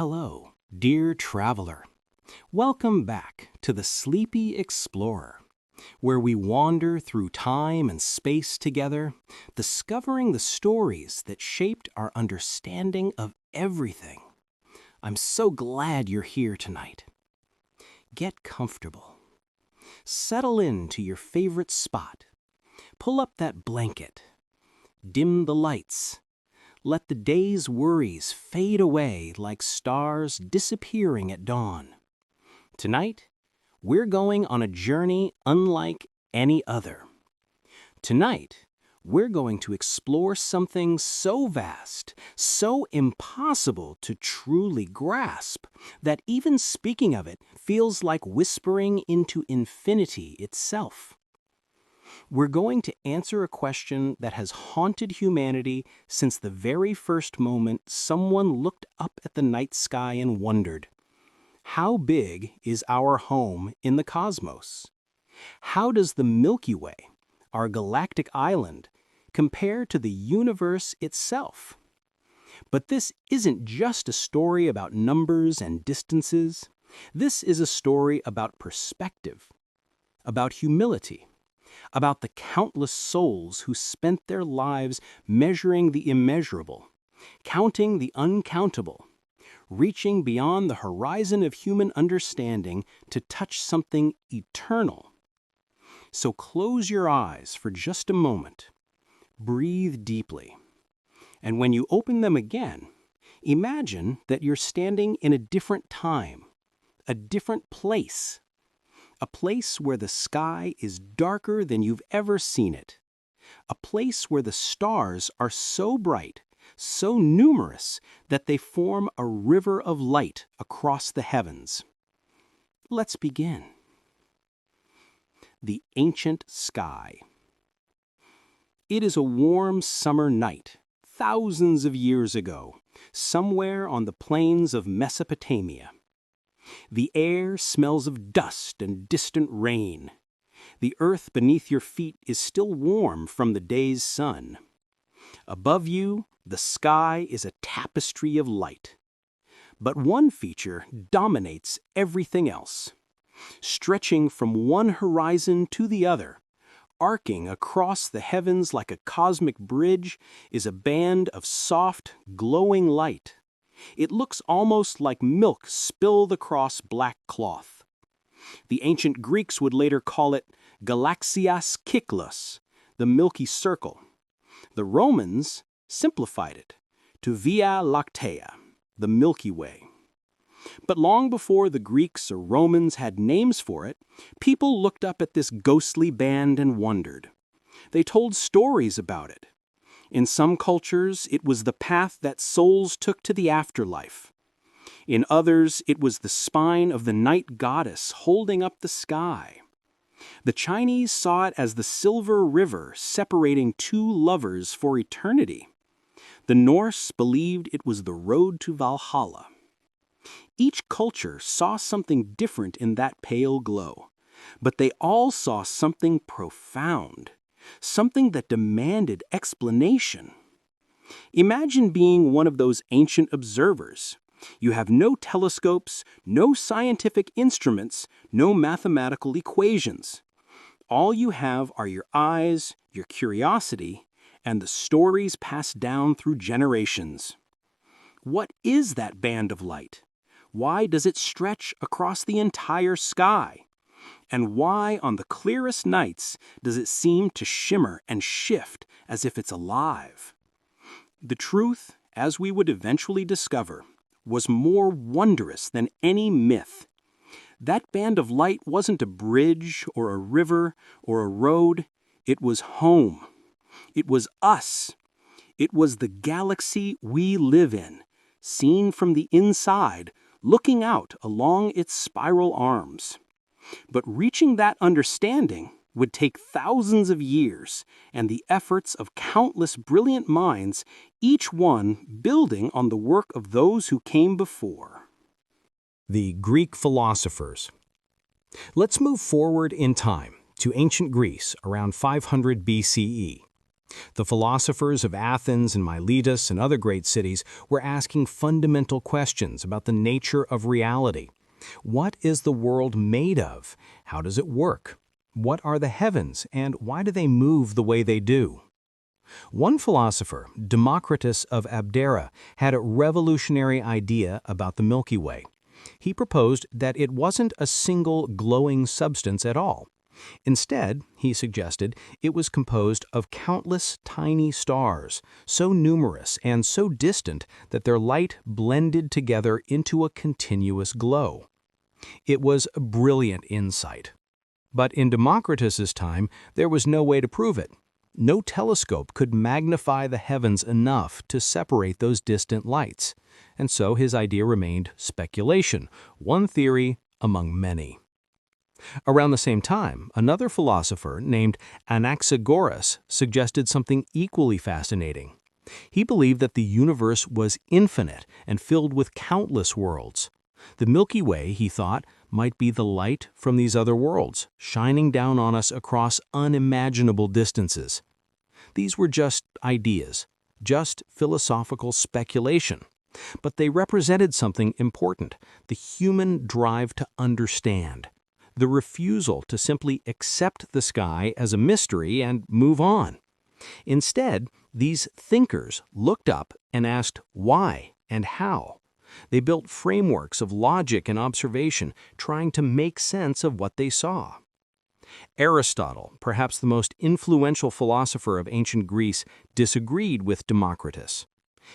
Hello, dear traveler. Welcome back to the Sleepy Explorer, where we wander through time and space together, discovering the stories that shaped our understanding of everything. I'm so glad you're here tonight. Get comfortable. Settle into your favorite spot. Pull up that blanket. Dim the lights. Let the day's worries fade away like stars disappearing at dawn. Tonight, we're going on a journey unlike any other. Tonight, we're going to explore something so vast, so impossible to truly grasp, that even speaking of it feels like whispering into infinity itself. We're going to answer a question that has haunted humanity since the very first moment someone looked up at the night sky and wondered, how big is our home in the cosmos? How does the Milky Way, our galactic island, compare to the universe itself? But this isn't just a story about numbers and distances. This is a story about perspective, about humility, about the countless souls who spent their lives measuring the immeasurable, counting the uncountable, reaching beyond the horizon of human understanding to touch something eternal. So close your eyes for just a moment, breathe deeply, and when you open them again, imagine that you're standing in a different time, a different place. A place where the sky is darker than you've ever seen it. A place where the stars are so bright, so numerous, that they form a river of light across the heavens. Let's begin. The ancient sky. It is a warm summer night, thousands of years ago, somewhere on the plains of Mesopotamia. The air smells of dust and distant rain. The earth beneath your feet is still warm from the day's sun. Above you, the sky is a tapestry of light. But one feature dominates everything else. Stretching from one horizon to the other, arcing across the heavens like a cosmic bridge, is a band of soft, glowing light. It looks almost like milk spilled across black cloth. The ancient Greeks would later call it Galaxias Kyklos, the Milky Circle. The Romans simplified it to Via Lactea, the Milky Way. But long before the Greeks or Romans had names for it, people looked up at this ghostly band and wondered. They told stories about it. In some cultures, it was the path that souls took to the afterlife. In others, it was the spine of the night goddess holding up the sky. The Chinese saw it as the silver river separating two lovers for eternity. The Norse believed it was the road to Valhalla. Each culture saw something different in that pale glow, but they all saw something profound. Something that demanded explanation. Imagine being one of those ancient observers. You have no telescopes, no scientific instruments, no mathematical equations. All you have are your eyes, your curiosity, and the stories passed down through generations. What is that band of light? Why does it stretch across the entire sky? And why, on the clearest nights, does it seem to shimmer and shift as if it's alive? The truth, as we would eventually discover, was more wondrous than any myth. That band of light wasn't a bridge or a river or a road. It was home. It was us. It was the galaxy we live in, seen from the inside, looking out along its spiral arms. But reaching that understanding would take thousands of years and the efforts of countless brilliant minds, each one building on the work of those who came before. The Greek philosophers. Let's move forward in time to ancient Greece around 500 BCE. The philosophers of Athens and Miletus and other great cities were asking fundamental questions about the nature of reality. What is the world made of? How does it work? What are the heavens, and why do they move the way they do? One philosopher, Democritus of Abdera, had a revolutionary idea about the Milky Way. He proposed that it wasn't a single glowing substance at all. Instead, he suggested, it was composed of countless tiny stars, so numerous and so distant that their light blended together into a continuous glow. It was a brilliant insight. But in Democritus's time, there was no way to prove it. No telescope could magnify the heavens enough to separate those distant lights, and so his idea remained speculation, one theory among many. Around the same time, another philosopher named Anaxagoras suggested something equally fascinating. He believed that the universe was infinite and filled with countless worlds. The Milky Way, he thought, might be the light from these other worlds, shining down on us across unimaginable distances. These were just ideas, just philosophical speculation. But they represented something important, the human drive to understand, the refusal to simply accept the sky as a mystery and move on. Instead, these thinkers looked up and asked why and how. They built frameworks of logic and observation, trying to make sense of what they saw. Aristotle, perhaps the most influential philosopher of ancient Greece, disagreed with Democritus.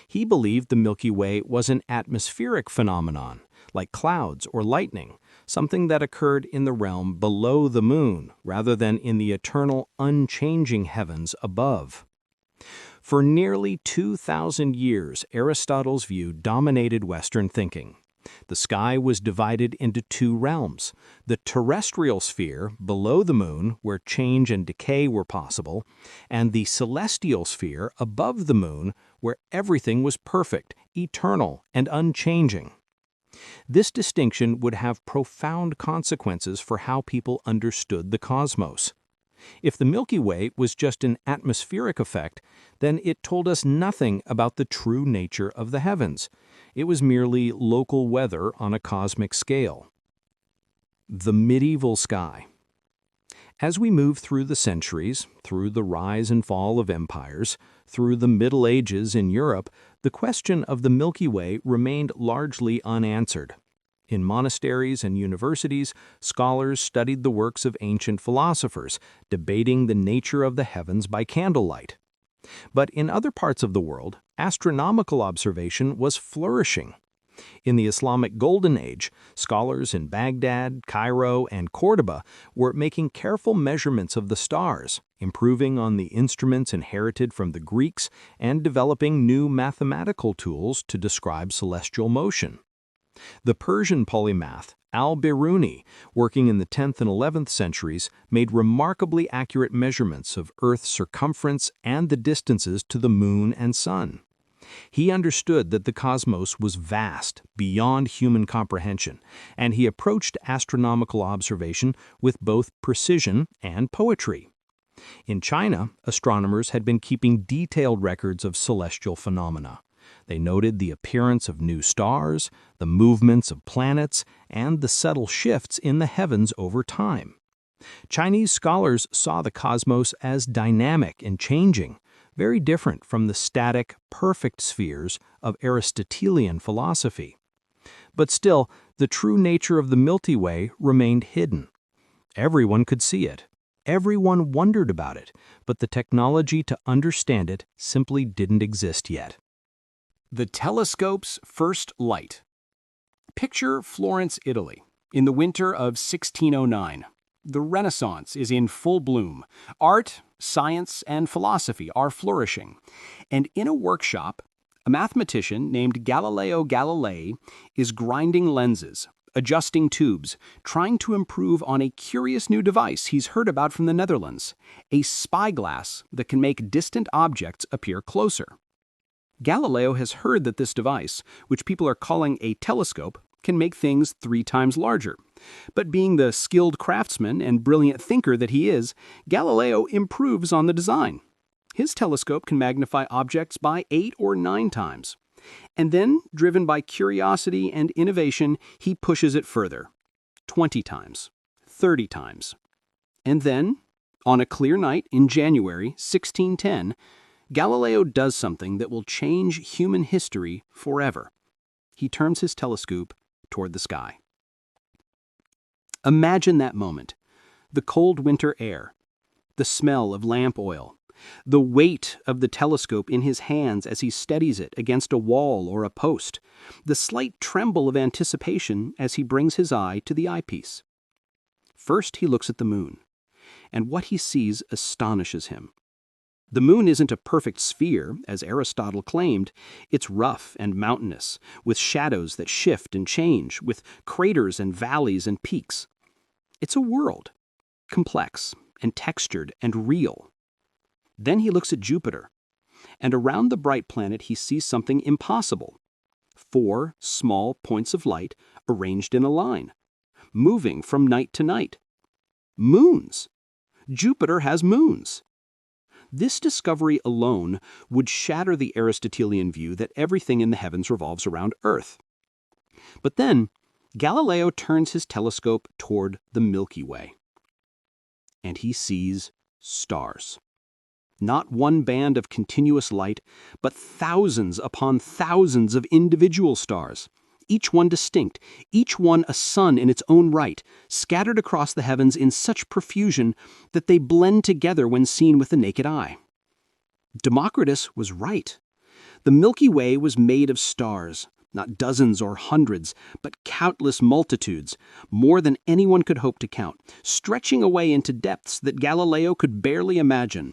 He believed the Milky Way was an atmospheric phenomenon, like clouds or lightning, something that occurred in the realm below the moon rather than in the eternal, unchanging heavens above. For nearly 2,000 years, Aristotle's view dominated Western thinking. The sky was divided into two realms, the terrestrial sphere below the moon, where change and decay were possible, and the celestial sphere above the moon, where everything was perfect, eternal, and unchanging. This distinction would have profound consequences for how people understood the cosmos. If the Milky Way was just an atmospheric effect, then it told us nothing about the true nature of the heavens. It was merely local weather on a cosmic scale. The medieval sky. As we move through the centuries, through the rise and fall of empires, through the Middle Ages in Europe, the question of the Milky Way remained largely unanswered. In monasteries and universities, scholars studied the works of ancient philosophers, debating the nature of the heavens by candlelight. But in other parts of the world, astronomical observation was flourishing. In the Islamic Golden Age, scholars in Baghdad, Cairo, and Cordoba were making careful measurements of the stars, improving on the instruments inherited from the Greeks, and developing new mathematical tools to describe celestial motion. The Persian polymath al-Biruni, working in the 10th and 11th centuries, made remarkably accurate measurements of Earth's circumference and the distances to the moon and sun. He understood that the cosmos was vast, beyond human comprehension, and he approached astronomical observation with both precision and poetry. In China, astronomers had been keeping detailed records of celestial phenomena. They noted the appearance of new stars, the movements of planets, and the subtle shifts in the heavens over time. Chinese scholars saw the cosmos as dynamic and changing, very different from the static, perfect spheres of Aristotelian philosophy. But still, the true nature of the Milky Way remained hidden. Everyone could see it. Everyone wondered about it, but the technology to understand it simply didn't exist yet. The telescope's first light. Picture Florence, Italy, in the winter of 1609. The Renaissance is in full bloom. Art, science, and philosophy are flourishing. And in a workshop, a mathematician named Galileo Galilei is grinding lenses, adjusting tubes, trying to improve on a curious new device he's heard about from the Netherlands, a spyglass that can make distant objects appear closer. Galileo has heard that this device, which people are calling a telescope, can make things 3 times larger. But being the skilled craftsman and brilliant thinker that he is, Galileo improves on the design. His telescope can magnify objects by 8 or 9 times. And then, driven by curiosity and innovation, he pushes it further. 20 times, 30 times. And then, on a clear night in January 1610, Galileo does something that will change human history forever. He turns his telescope toward the sky. Imagine that moment. The cold winter air, the smell of lamp oil, the weight of the telescope in his hands as he steadies it against a wall or a post, the slight tremble of anticipation as he brings his eye to the eyepiece. First he looks at the moon, and what he sees astonishes him. The moon isn't a perfect sphere, as Aristotle claimed. It's rough and mountainous, with shadows that shift and change, with craters and valleys and peaks. It's a world, complex and textured and real. Then he looks at Jupiter, and around the bright planet he sees something impossible. 4 small points of light arranged in a line, moving from night to night. Moons! Jupiter has moons! This discovery alone would shatter the Aristotelian view that everything in the heavens revolves around Earth. But then, Galileo turns his telescope toward the Milky Way, and he sees stars. Not one band of continuous light, but thousands upon thousands of individual stars, each one distinct, each one a sun in its own right, scattered across the heavens in such profusion that they blend together when seen with the naked eye. Democritus was right. The Milky Way was made of stars, not dozens or hundreds, but countless multitudes, more than anyone could hope to count, stretching away into depths that Galileo could barely imagine.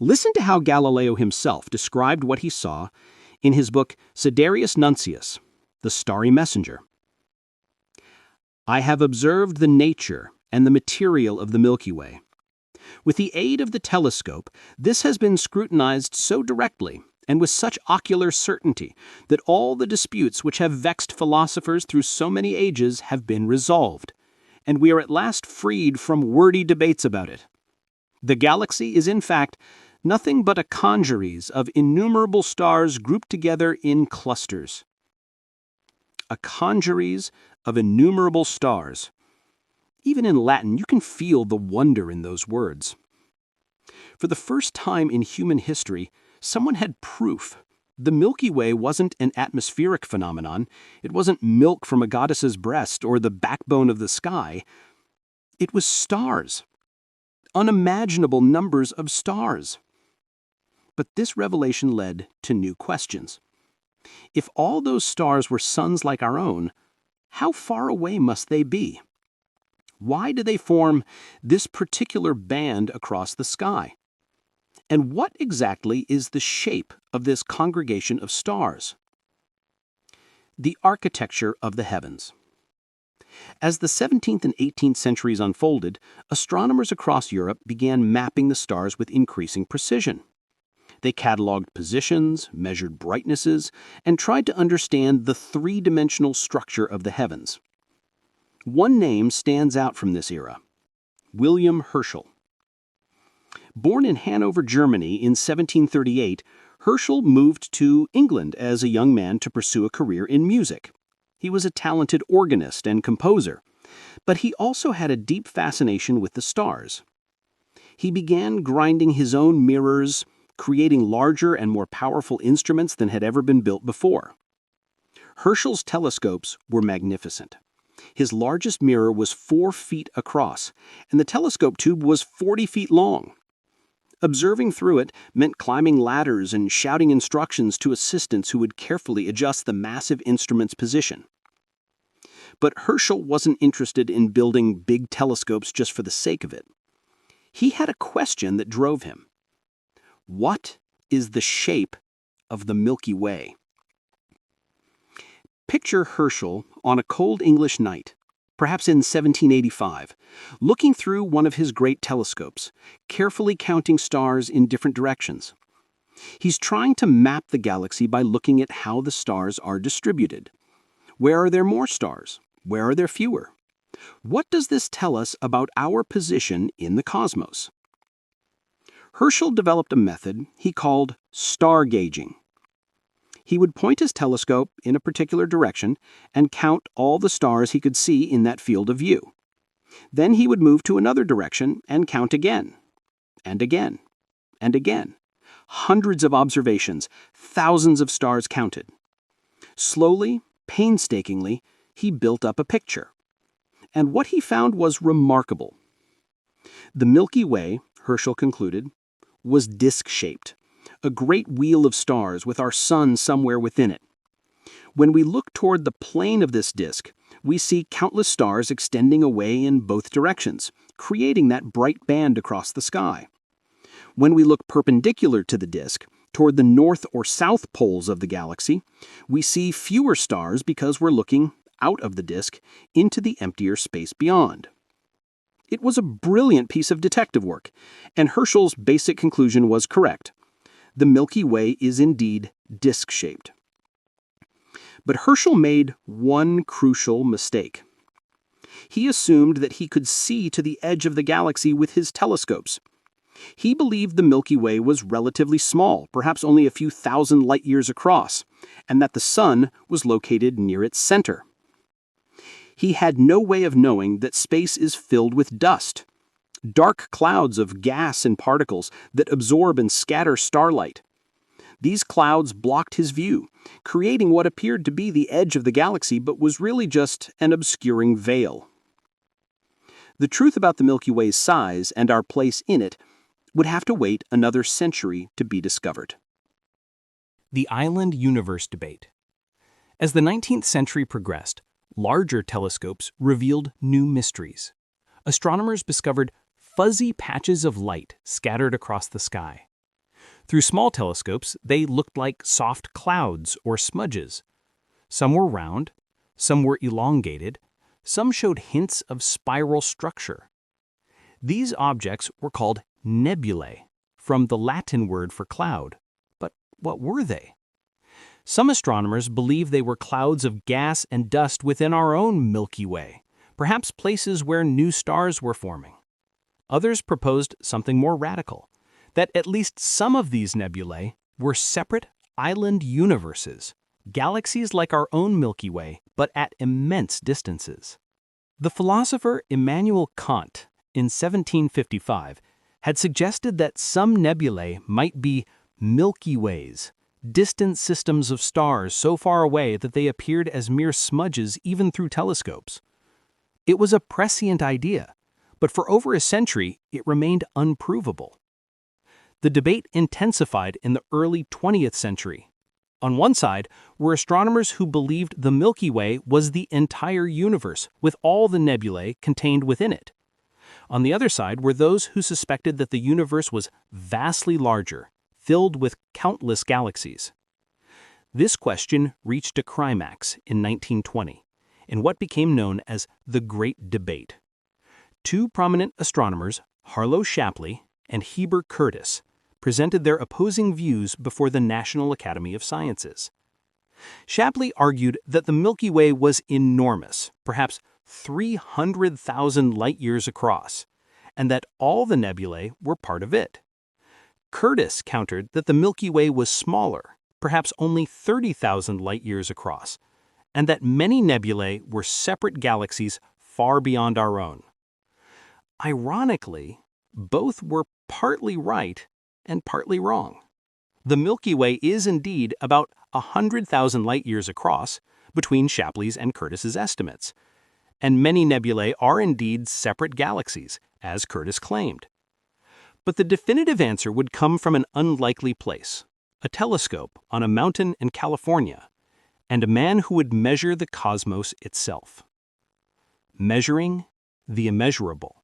Listen to how Galileo himself described what he saw in his book Sidereus Nuncius, The Starry Messenger. I have observed the nature and the material of the Milky Way. With the aid of the telescope, this has been scrutinized so directly and with such ocular certainty that all the disputes which have vexed philosophers through so many ages have been resolved, and we are at last freed from wordy debates about it. The galaxy is in fact nothing but a congeries of innumerable stars grouped together in clusters. A congeries of innumerable stars. Even in Latin, you can feel the wonder in those words. For the first time in human history, someone had proof. The Milky Way wasn't an atmospheric phenomenon. It wasn't milk from a goddess's breast or the backbone of the sky. It was stars. Unimaginable numbers of stars. But this revelation led to new questions. If all those stars were suns like our own, how far away must they be? Why do they form this particular band across the sky? And what exactly is the shape of this congregation of stars? The architecture of the heavens. As the 17th and 18th centuries unfolded, astronomers across Europe began mapping the stars with increasing precision. They cataloged positions, measured brightnesses, and tried to understand the three-dimensional structure of the heavens. One name stands out from this era: William Herschel. Born in Hanover, Germany in 1738, Herschel moved to England as a young man to pursue a career in music. He was a talented organist and composer, but he also had a deep fascination with the stars. He began grinding his own mirrors, creating larger and more powerful instruments than had ever been built before. Herschel's telescopes were magnificent. His largest mirror was 4 feet across, and the telescope tube was 40 feet long. Observing through it meant climbing ladders and shouting instructions to assistants who would carefully adjust the massive instrument's position. But Herschel wasn't interested in building big telescopes just for the sake of it. He had a question that drove him. What is the shape of the Milky Way? Picture Herschel on a cold English night, perhaps in 1785, looking through one of his great telescopes, carefully counting stars in different directions. He's trying to map the galaxy by looking at how the stars are distributed. Where are there more stars? Where are there fewer? What does this tell us about our position in the cosmos? Herschel developed a method he called star gauging. He would point his telescope in a particular direction and count all the stars he could see in that field of view. Then he would move to another direction and count again, and again, and again. Hundreds of observations, thousands of stars counted. Slowly, painstakingly, he built up a picture. And what he found was remarkable. The Milky Way, Herschel concluded, was disc-shaped, a great wheel of stars with our sun somewhere within it. When we look toward the plane of this disk, we see countless stars extending away in both directions, creating that bright band across the sky. When we look perpendicular to the disk, toward the north or south poles of the galaxy, we see fewer stars because we're looking out of the disk into the emptier space beyond. It was a brilliant piece of detective work, and Herschel's basic conclusion was correct. The Milky Way is indeed disc-shaped. But Herschel made one crucial mistake. He assumed that he could see to the edge of the galaxy with his telescopes. He believed the Milky Way was relatively small, perhaps only a few thousand light-years across, and that the Sun was located near its center. He had no way of knowing that space is filled with dust, dark clouds of gas and particles that absorb and scatter starlight. These clouds blocked his view, creating what appeared to be the edge of the galaxy but was really just an obscuring veil. The truth about the Milky Way's size and our place in it would have to wait another century to be discovered. The island universe debate. As the 19th century progressed, larger telescopes revealed new mysteries. Astronomers discovered fuzzy patches of light scattered across the sky. Through small telescopes, they looked like soft clouds or smudges. Some were round, some were elongated, some showed hints of spiral structure. These objects were called nebulae, from the Latin word for cloud. But what were they? Some astronomers believe they were clouds of gas and dust within our own Milky Way, perhaps places where new stars were forming. Others proposed something more radical, that at least some of these nebulae were separate island universes, galaxies like our own Milky Way, but at immense distances. The philosopher Immanuel Kant, in 1755, had suggested that some nebulae might be Milky Ways, distant systems of stars so far away that they appeared as mere smudges even through telescopes. It was a prescient idea, but for over a century it remained unprovable. The debate intensified in the early 20th century. On one side were astronomers who believed the Milky Way was the entire universe, with all the nebulae contained within it. On the other side were those who suspected that the universe was vastly larger, filled with countless galaxies. This question reached a climax in 1920, in what became known as the Great Debate. Two prominent astronomers, Harlow Shapley and Heber Curtis, presented their opposing views before the National Academy of Sciences. Shapley argued that the Milky Way was enormous, perhaps 300,000 light-years across, and that all the nebulae were part of it. Curtis countered that the Milky Way was smaller, perhaps only 30,000 light-years across, and that many nebulae were separate galaxies far beyond our own. Ironically, both were partly right and partly wrong. The Milky Way is indeed about 100,000 light-years across, between Shapley's and Curtis's estimates, and many nebulae are indeed separate galaxies, as Curtis claimed. But the definitive answer would come from an unlikely place, a telescope on a mountain in California, and a man who would measure the cosmos itself. Measuring the immeasurable.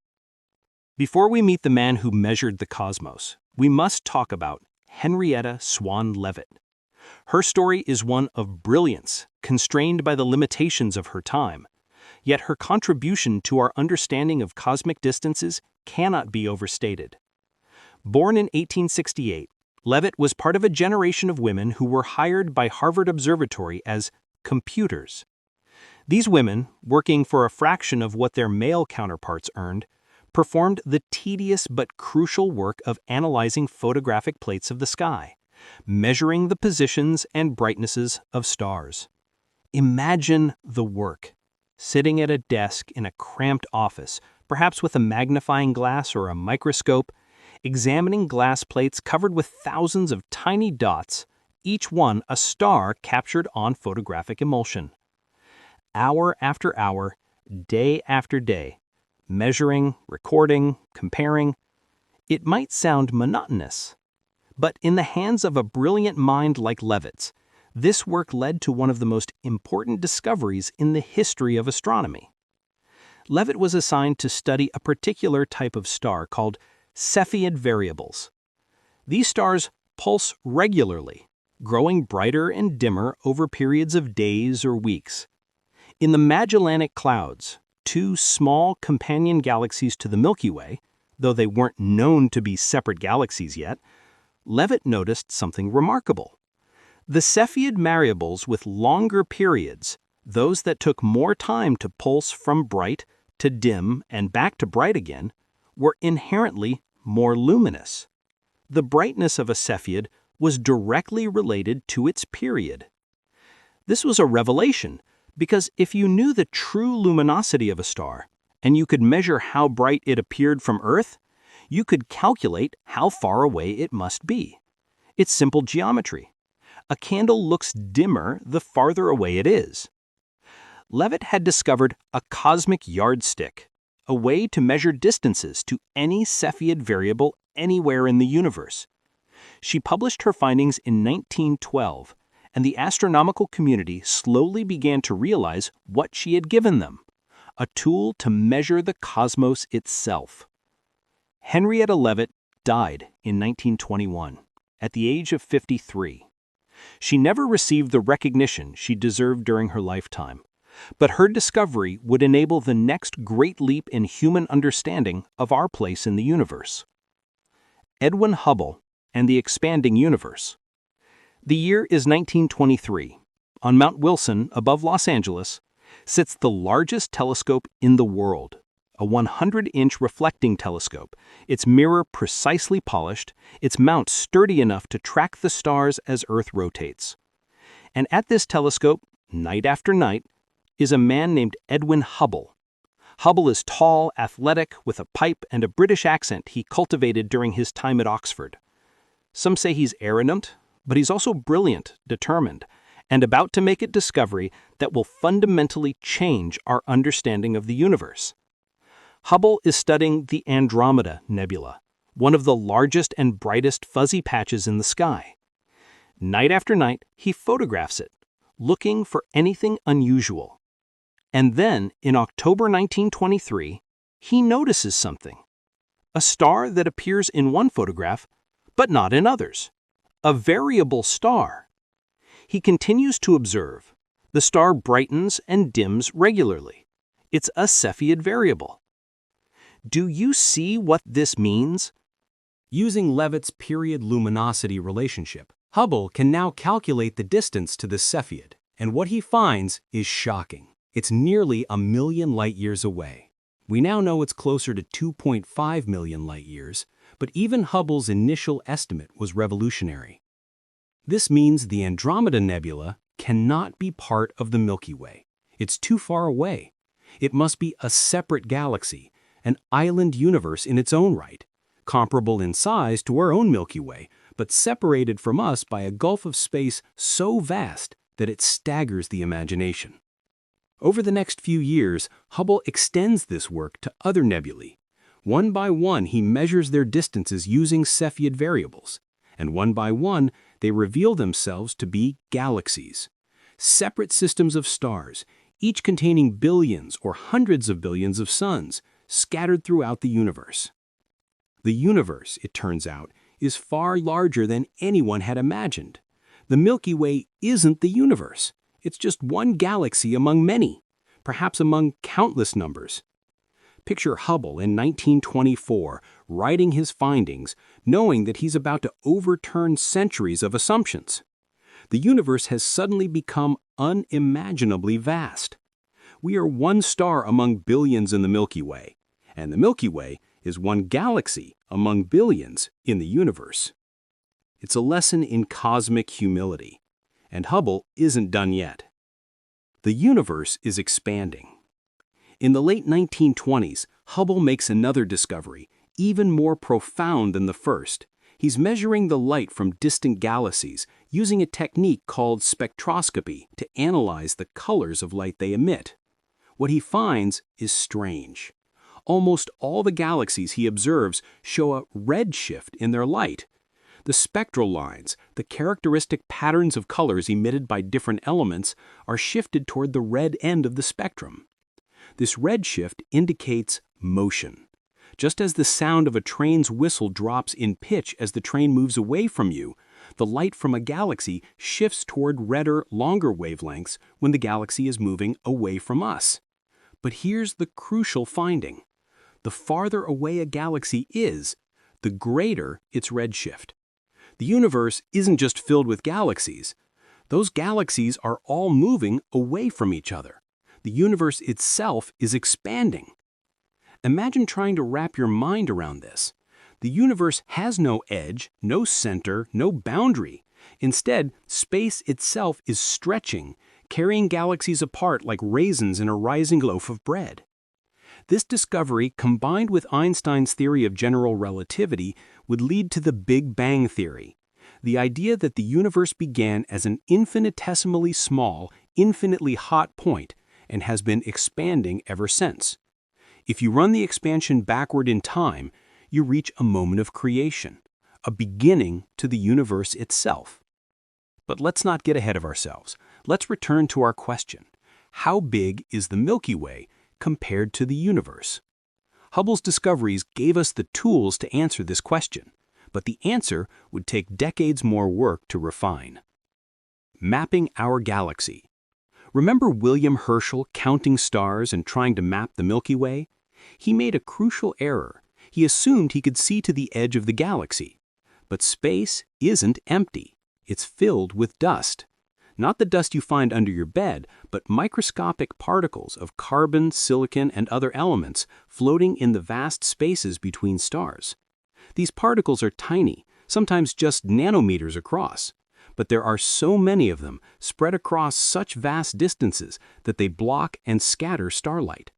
Before we meet the man who measured the cosmos, we must talk about Henrietta Swan Leavitt. Her story is one of brilliance, constrained by the limitations of her time, yet her contribution to our understanding of cosmic distances cannot be overstated. Born in 1868, Leavitt was part of a generation of women who were hired by Harvard Observatory as computers. These women, working for a fraction of what their male counterparts earned, performed the tedious but crucial work of analyzing photographic plates of the sky, measuring the positions and brightnesses of stars. Imagine the work. Sitting at a desk in a cramped office, perhaps with a magnifying glass or a microscope, examining glass plates covered with thousands of tiny dots, each one a star captured on photographic emulsion. Hour after hour, day after day, measuring, recording, comparing. It might sound monotonous, but in the hands of a brilliant mind like Leavitt's, this work led to one of the most important discoveries in the history of astronomy. Leavitt was assigned to study a particular type of star called Cepheid variables. These stars pulse regularly, growing brighter and dimmer over periods of days or weeks. In the Magellanic Clouds, two small companion galaxies to the Milky Way, though they weren't known to be separate galaxies yet, Leavitt noticed something remarkable. The Cepheid variables with longer periods, those that took more time to pulse from bright to dim and back to bright again, were inherently more luminous. The brightness of a Cepheid was directly related to its period. This was a revelation, because if you knew the true luminosity of a star, and you could measure how bright it appeared from Earth, you could calculate how far away it must be. It's simple geometry. A candle looks dimmer the farther away it is. Leavitt had discovered a cosmic yardstick, a way to measure distances to any Cepheid variable anywhere in the universe. She published her findings in 1912, and the astronomical community slowly began to realize what she had given them, a tool to measure the cosmos itself. Henrietta Leavitt died in 1921, at the age of 53. She never received the recognition she deserved during her lifetime, but her discovery would enable the next great leap in human understanding of our place in the universe. Edwin Hubble and the Expanding Universe. The year is 1923. On Mount Wilson, above Los Angeles, sits the largest telescope in the world, a 100-inch reflecting telescope, its mirror precisely polished, its mount sturdy enough to track the stars as Earth rotates. And at this telescope, night after night, is a man named Edwin Hubble. Hubble is tall, athletic, with a pipe and a British accent he cultivated during his time at Oxford. Some say he's erudite, but he's also brilliant, determined, and about to make a discovery that will fundamentally change our understanding of the universe. Hubble is studying the Andromeda Nebula, one of the largest and brightest fuzzy patches in the sky. Night after night, he photographs it, looking for anything unusual. And then, in October 1923, he notices something. A star that appears in one photograph, but not in others. A variable star. He continues to observe. The star brightens and dims regularly. It's a Cepheid variable. Do you see what this means? Using Leavitt's period luminosity relationship, Hubble can now calculate the distance to the Cepheid, and what he finds is shocking. It's nearly 1 million light-years away. We now know it's closer to 2.5 million light-years, but even Hubble's initial estimate was revolutionary. This means the Andromeda Nebula cannot be part of the Milky Way. It's too far away. It must be a separate galaxy, an island universe in its own right, comparable in size to our own Milky Way, but separated from us by a gulf of space so vast that it staggers the imagination. Over the next few years, Hubble extends this work to other nebulae. One by one, he measures their distances using Cepheid variables, and one by one, they reveal themselves to be galaxies, separate systems of stars, each containing billions or hundreds of billions of suns, scattered throughout the universe. The universe, it turns out, is far larger than anyone had imagined. The Milky Way isn't the universe. It's just one galaxy among many, perhaps among countless numbers. Picture Hubble in 1924 writing his findings, knowing that he's about to overturn centuries of assumptions. The universe has suddenly become unimaginably vast. We are one star among billions in the Milky Way, and the Milky Way is one galaxy among billions in the universe. It's a lesson in cosmic humility, and Hubble isn't done yet. The universe is expanding. In the late 1920s, Hubble makes another discovery, even more profound than the first. He's measuring the light from distant galaxies using a technique called spectroscopy to analyze the colors of light they emit. What he finds is strange. Almost all the galaxies he observes show a red shift in their light. The spectral lines, the characteristic patterns of colors emitted by different elements, are shifted toward the red end of the spectrum. This red shift indicates motion. Just as the sound of a train's whistle drops in pitch as the train moves away from you, the light from a galaxy shifts toward redder, longer wavelengths when the galaxy is moving away from us. But here's the crucial finding. The farther away a galaxy is, the greater its redshift. The universe isn't just filled with galaxies. Those galaxies are all moving away from each other. The universe itself is expanding. Imagine trying to wrap your mind around this. The universe has no edge, no center, no boundary. Instead, space itself is stretching, carrying galaxies apart like raisins in a rising loaf of bread. This discovery, combined with Einstein's theory of general relativity, would lead to the Big Bang theory, the idea that the universe began as an infinitesimally small, infinitely hot point and has been expanding ever since. If you run the expansion backward in time, you reach a moment of creation, a beginning to the universe itself. But let's not get ahead of ourselves. Let's return to our question. How big is the Milky Way compared to the universe? Hubble's discoveries gave us the tools to answer this question, but the answer would take decades more work to refine. Mapping our galaxy. Remember William Herschel counting stars and trying to map the Milky Way? He made a crucial error. He assumed he could see to the edge of the galaxy. But space isn't empty. It's filled with dust. Not the dust you find under your bed, but microscopic particles of carbon, silicon, and other elements floating in the vast spaces between stars. These particles are tiny, sometimes just nanometers across. But there are so many of them spread across such vast distances that they block and scatter starlight.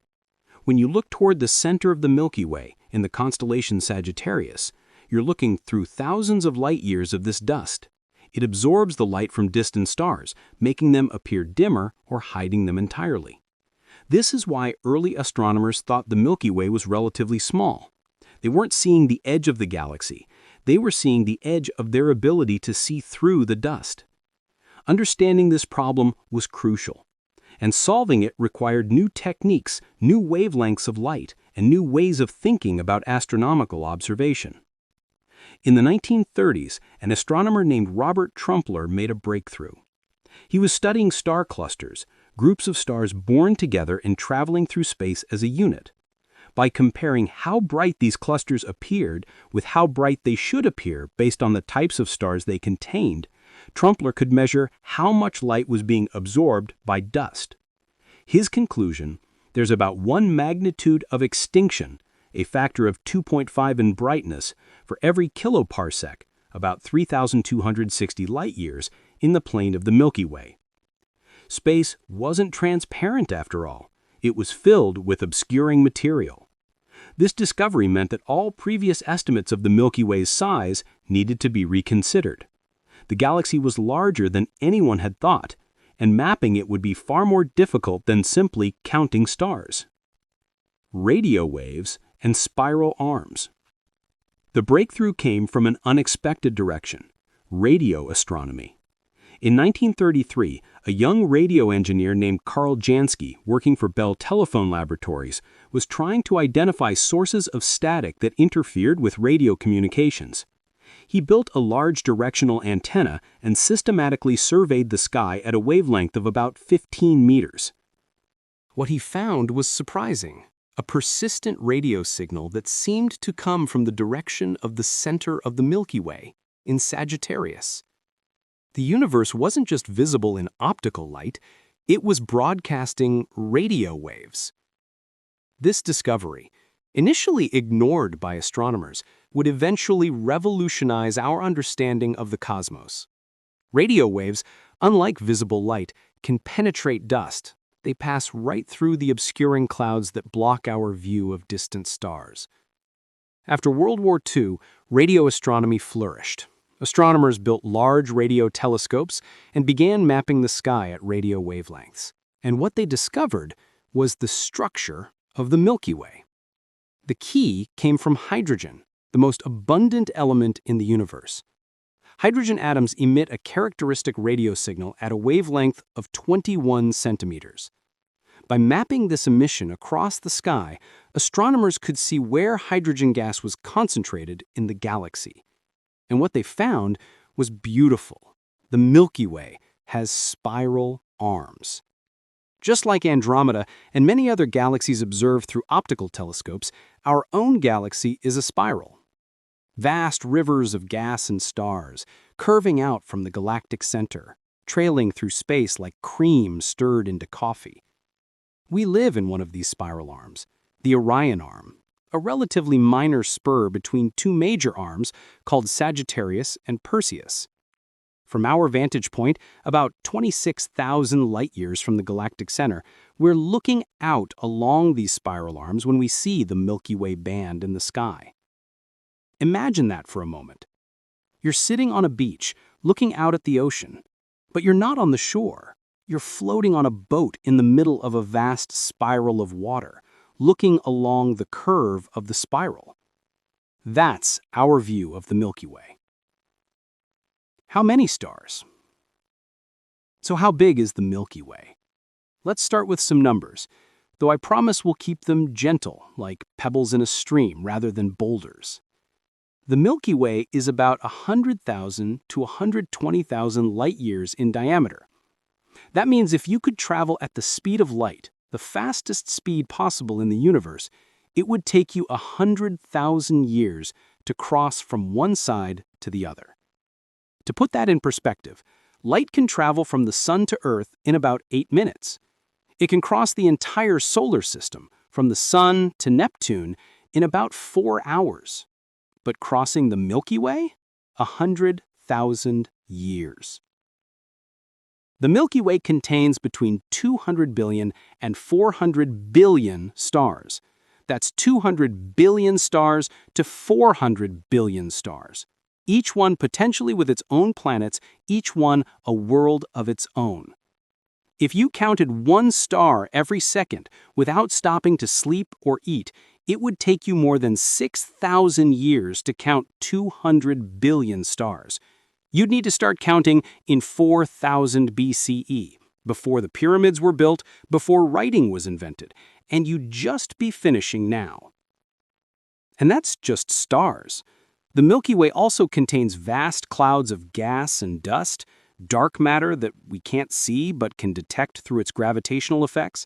When you look toward the center of the Milky Way in the constellation Sagittarius, you're looking through thousands of light years of this dust. It absorbs the light from distant stars, making them appear dimmer or hiding them entirely. This is why early astronomers thought the Milky Way was relatively small. They weren't seeing the edge of the galaxy. They were seeing the edge of their ability to see through the dust. Understanding this problem was crucial, and solving it required new techniques, new wavelengths of light, and new ways of thinking about astronomical observation. In the 1930s, an astronomer named Robert Trumpler made a breakthrough. He was studying star clusters, groups of stars born together and traveling through space as a unit. By comparing how bright these clusters appeared with how bright they should appear based on the types of stars they contained, Trumpler could measure how much light was being absorbed by dust. His conclusion: there's about 1 magnitude of extinction, a factor of 2.5 in brightness, for every kiloparsec, about 3,260 light-years, in the plane of the Milky Way. Space wasn't transparent after all. It was filled with obscuring material. This discovery meant that all previous estimates of the Milky Way's size needed to be reconsidered. The galaxy was larger than anyone had thought, and mapping it would be far more difficult than simply counting stars. Radio waves and spiral arms. The breakthrough came from an unexpected direction: radio astronomy. In 1933, a young radio engineer named Karl Jansky, working for Bell Telephone Laboratories, was trying to identify sources of static that interfered with radio communications. He built a large directional antenna and systematically surveyed the sky at a wavelength of about 15 meters. What he found was surprising: a persistent radio signal that seemed to come from the direction of the center of the Milky Way, in Sagittarius. The universe wasn't just visible in optical light, it was broadcasting radio waves. This discovery, initially ignored by astronomers, would eventually revolutionize our understanding of the cosmos. Radio waves, unlike visible light, can penetrate dust. They pass right through the obscuring clouds that block our view of distant stars. After World War II, radio astronomy flourished. Astronomers built large radio telescopes and began mapping the sky at radio wavelengths. And what they discovered was the structure of the Milky Way. The key came from hydrogen, the most abundant element in the universe. Hydrogen atoms emit a characteristic radio signal at a wavelength of 21 centimeters. By mapping this emission across the sky, astronomers could see where hydrogen gas was concentrated in the galaxy. And what they found was beautiful. The Milky Way has spiral arms. Just like Andromeda and many other galaxies observed through optical telescopes, our own galaxy is a spiral. Vast rivers of gas and stars, curving out from the galactic center, trailing through space like cream stirred into coffee. We live in one of these spiral arms, the Orion Arm, a relatively minor spur between two major arms called Sagittarius and Perseus. From our vantage point, about 26,000 light-years from the galactic center, we're looking out along these spiral arms when we see the Milky Way band in the sky. Imagine that for a moment. You're sitting on a beach, looking out at the ocean, but you're not on the shore. You're floating on a boat in the middle of a vast spiral of water, looking along the curve of the spiral. That's our view of the Milky Way. How many stars? So how big is the Milky Way? Let's start with some numbers, though I promise we'll keep them gentle, like pebbles in a stream rather than boulders. The Milky Way is about 100,000 to 120,000 light-years in diameter. That means if you could travel at the speed of light, the fastest speed possible in the universe, it would take you 100,000 years to cross from one side to the other. To put that in perspective, light can travel from the sun to Earth in about 8 minutes. It can cross the entire solar system, from the sun to Neptune, in about 4 hours. But crossing the Milky Way? 100,000 years. The Milky Way contains between 200 billion and 400 billion stars. That's 200 billion stars to 400 billion stars. Each one potentially with its own planets, each one a world of its own. If you counted one star every second without stopping to sleep or eat, it would take you more than 6,000 years to count 200 billion stars. You'd need to start counting in 4000 BCE, before the pyramids were built, before writing was invented, and you'd just be finishing now. And that's just stars. The Milky Way also contains vast clouds of gas and dust, dark matter that we can't see but can detect through its gravitational effects,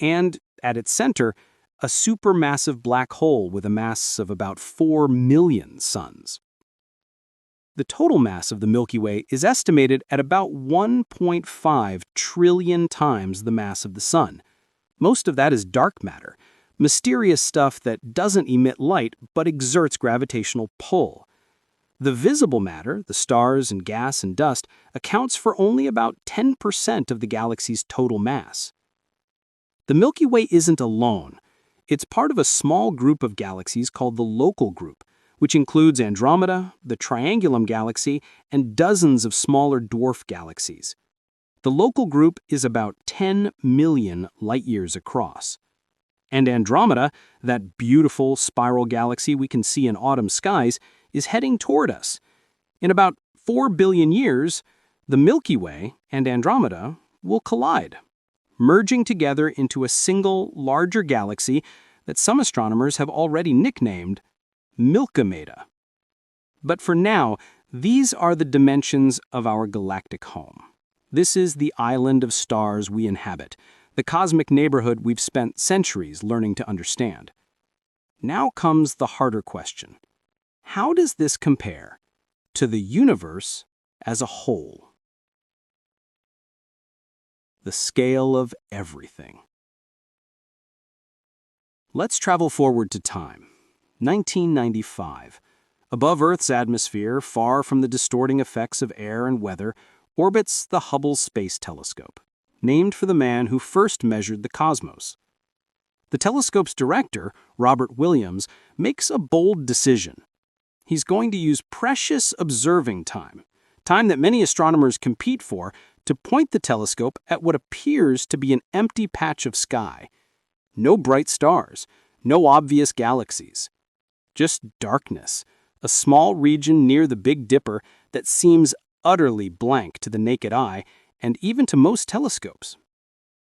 and, at its center, a supermassive black hole with a mass of about 4 million suns. The total mass of the Milky Way is estimated at about 1.5 trillion times the mass of the Sun. Most of that is dark matter, mysterious stuff that doesn't emit light but exerts gravitational pull. The visible matter, the stars and gas and dust, accounts for only about 10% of the galaxy's total mass. The Milky Way isn't alone. It's part of a small group of galaxies called the Local Group, which includes Andromeda, the Triangulum Galaxy, and dozens of smaller dwarf galaxies. The Local Group is about 10 million light-years across. And Andromeda, that beautiful spiral galaxy we can see in autumn skies, is heading toward us. In about 4 billion years, the Milky Way and Andromeda will collide, merging together into a single, larger galaxy that some astronomers have already nicknamed Milkomeda. But for now, these are the dimensions of our galactic home. This is the island of stars we inhabit, the cosmic neighborhood we've spent centuries learning to understand. Now comes the harder question. How does this compare to the universe as a whole? The scale of everything. Let's travel forward to time. 1995. Above Earth's atmosphere, far from the distorting effects of air and weather, orbits the Hubble Space Telescope, named for the man who first measured the cosmos. The telescope's director, Robert Williams, makes a bold decision. He's going to use precious observing time that many astronomers compete for, to point the telescope at what appears to be an empty patch of sky. No bright stars, no obvious galaxies. Just darkness, a small region near the Big Dipper that seems utterly blank to the naked eye and even to most telescopes.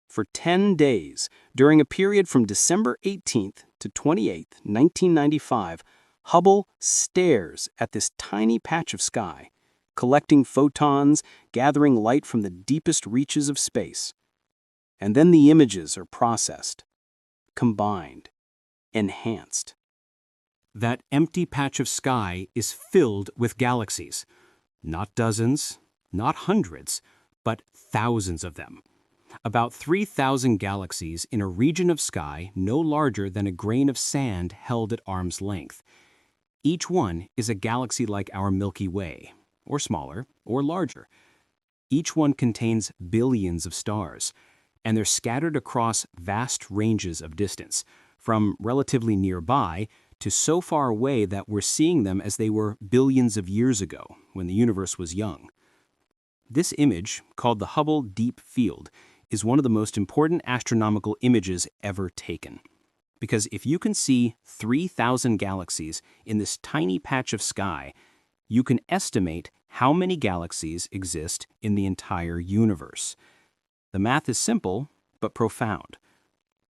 For 10 days, during a period from December 18th to 28th, 1995, Hubble stares at this tiny patch of sky, collecting photons, gathering light from the deepest reaches of space. And then the images are processed, combined, enhanced. That empty patch of sky is filled with galaxies. Not dozens, not hundreds, but thousands of them. About 3,000 galaxies in a region of sky no larger than a grain of sand held at arm's length. Each one is a galaxy like our Milky Way, or smaller, or larger. Each one contains billions of stars, and they're scattered across vast ranges of distance, from relatively nearby to so far away that we're seeing them as they were billions of years ago, when the universe was young. This image, called the Hubble Deep Field, is one of the most important astronomical images ever taken. Because if you can see 3,000 galaxies in this tiny patch of sky, you can estimate how many galaxies exist in the entire universe. The math is simple, but profound.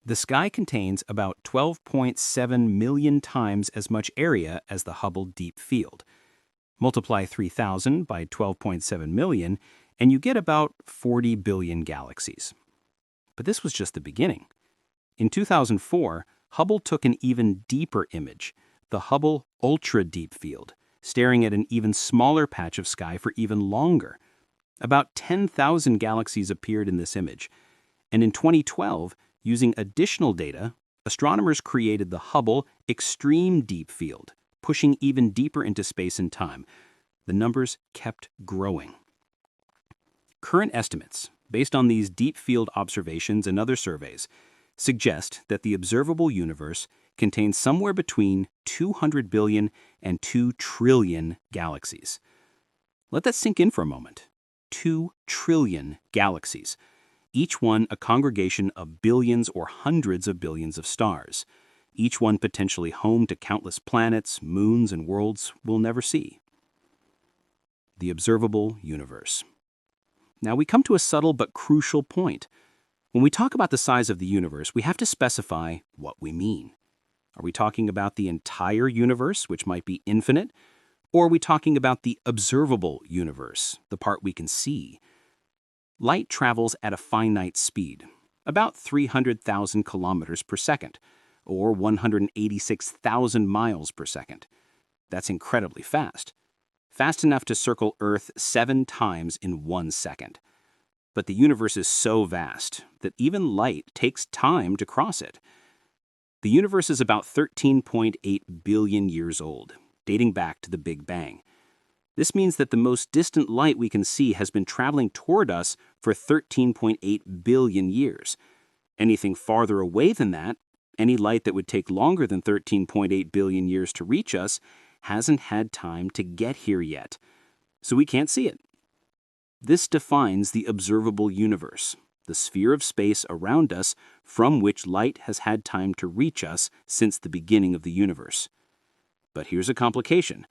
The sky contains about 12.7 million times as much area as the Hubble Deep Field. Multiply 3,000 by 12.7 million, and you get about 40 billion galaxies. But this was just the beginning. In 2004, Hubble took an even deeper image, the Hubble Ultra Deep Field, staring at an even smaller patch of sky for even longer. About 10,000 galaxies appeared in this image. And in 2012, using additional data, astronomers created the Hubble Extreme Deep Field, pushing even deeper into space and time. The numbers kept growing. Current estimates, based on these deep field observations and other surveys, suggest that the observable universe contains somewhere between 200 billion and 2 trillion galaxies. Let that sink in for a moment. 2 trillion galaxies, each one a congregation of billions or hundreds of billions of stars, each one potentially home to countless planets, moons, and worlds we'll never see. The observable universe. Now we come to a subtle but crucial point. When we talk about the size of the universe, we have to specify what we mean. Are we talking about the entire universe, which might be infinite? Or are we talking about the observable universe, the part we can see? Light travels at a finite speed, about 300,000 kilometers per second, or 186,000 miles per second. That's incredibly fast. Fast enough to circle Earth 7 times in 1 second. But the universe is so vast that even light takes time to cross it. The universe is about 13.8 billion years old, dating back to the Big Bang. This means that the most distant light we can see has been traveling toward us for 13.8 billion years. Anything farther away than that, any light that would take longer than 13.8 billion years to reach us, hasn't had time to get here yet. So we can't see it. This defines the observable universe, the sphere of space around us from which light has had time to reach us since the beginning of the universe. But here's a complication.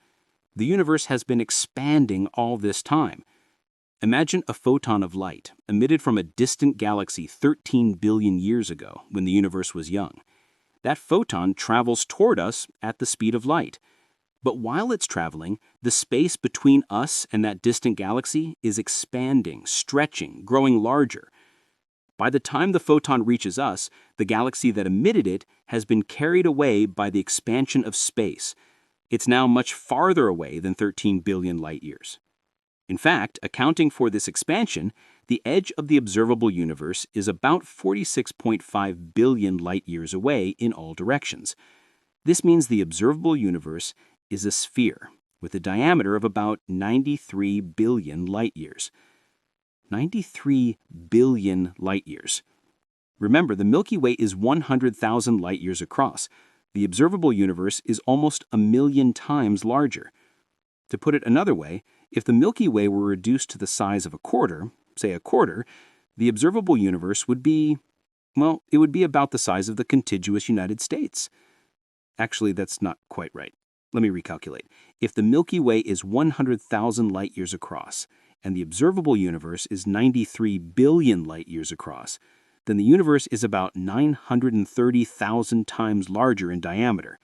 The universe has been expanding all this time. Imagine a photon of light emitted from a distant galaxy 13 billion years ago when the universe was young. That photon travels toward us at the speed of light. But while it's traveling, the space between us and that distant galaxy is expanding, stretching, growing larger. By the time the photon reaches us, the galaxy that emitted it has been carried away by the expansion of space. It's now much farther away than 13 billion light years. In fact, accounting for this expansion, The edge of the observable universe is about 46.5 billion light-years away in all directions. This means the observable universe is a sphere with a diameter of about 93 billion light-years. 93 billion light-years. Remember, the Milky Way is 100,000 light-years across. The observable universe is almost 1,000,000 times larger. To put it another way, if the Milky Way were reduced to the size of a quarter, say a quarter, the observable universe would be, well, it would be about the size of the contiguous United States. Actually, that's not quite right. Let me recalculate. If the Milky Way is 100,000 light-years across, and the observable universe is 93 billion light-years across, then the universe is about 930,000 times larger in diameter.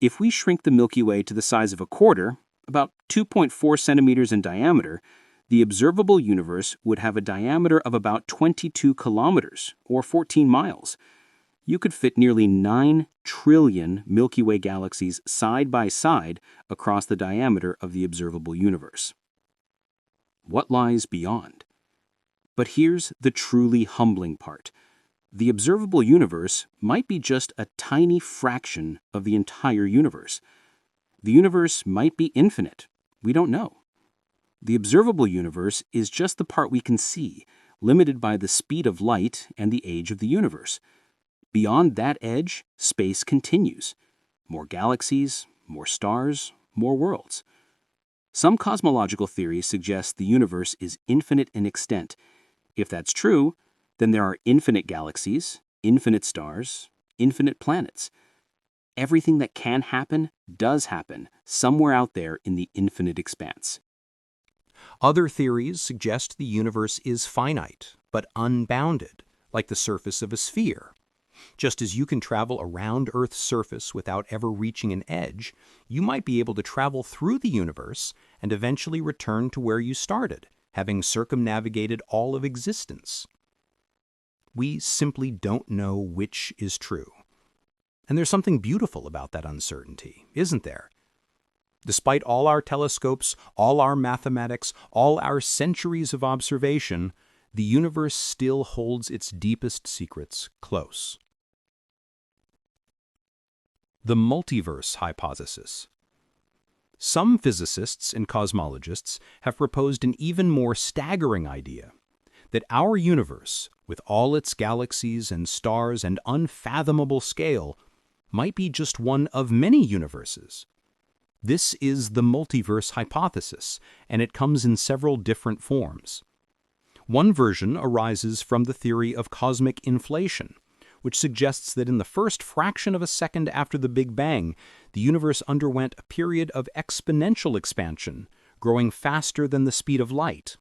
If we shrink the Milky Way to the size of a quarter, about 2.4 centimeters in diameter, the observable universe would have a diameter of about 22 kilometers, or 14 miles. You could fit nearly 9 trillion Milky Way galaxies side by side across the diameter of the observable universe. What lies beyond? But here's the truly humbling part. The observable universe might be just a tiny fraction of the entire universe. The universe might be infinite. We don't know. The observable universe is just the part we can see, limited by the speed of light and the age of the universe. Beyond that edge, space continues. More galaxies, more stars, more worlds. Some cosmological theories suggest the universe is infinite in extent. If that's true, then there are infinite galaxies, infinite stars, infinite planets. Everything that can happen does happen somewhere out there in the infinite expanse. Other theories suggest the universe is finite, but unbounded, like the surface of a sphere. Just as you can travel around Earth's surface without ever reaching an edge, you might be able to travel through the universe and eventually return to where you started, having circumnavigated all of existence. We simply don't know which is true. And there's something beautiful about that uncertainty, isn't there? Despite all our telescopes, all our mathematics, all our centuries of observation, the universe still holds its deepest secrets close. The multiverse hypothesis. Some physicists and cosmologists have proposed an even more staggering idea, that our universe, with all its galaxies and stars and unfathomable scale, might be just one of many universes. This is the multiverse hypothesis, and it comes in several different forms. One version arises from the theory of cosmic inflation, which suggests that in the first fraction of a second after the Big Bang, the universe underwent a period of exponential expansion, growing faster than the speed of light.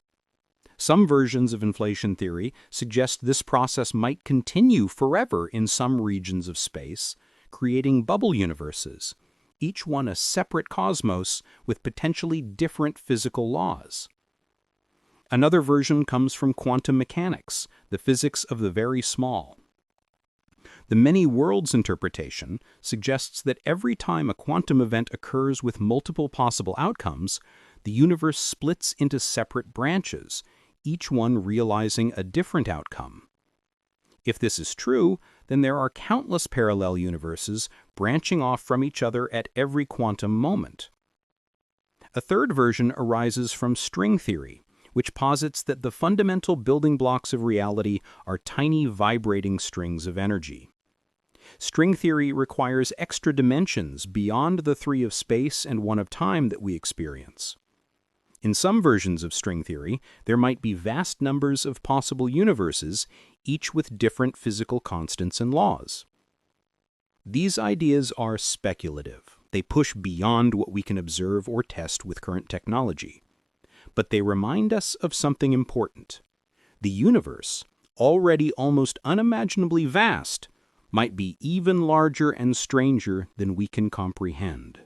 Some versions of inflation theory suggest this process might continue forever in some regions of space, creating bubble universes, each one a separate cosmos with potentially different physical laws. Another version comes from quantum mechanics, the physics of the very small. The many worlds interpretation suggests that every time a quantum event occurs with multiple possible outcomes, the universe splits into separate branches, each one realizing a different outcome. If this is true, then there are countless parallel universes branching off from each other at every quantum moment. A third version arises from string theory, which posits that the fundamental building blocks of reality are tiny vibrating strings of energy. String theory requires extra dimensions beyond the three of space and one of time that we experience. In some versions of string theory, there might be vast numbers of possible universes, each with different physical constants and laws. These ideas are speculative. They push beyond what we can observe or test with current technology. But they remind us of something important. The universe, already almost unimaginably vast, might be even larger and stranger than we can comprehend.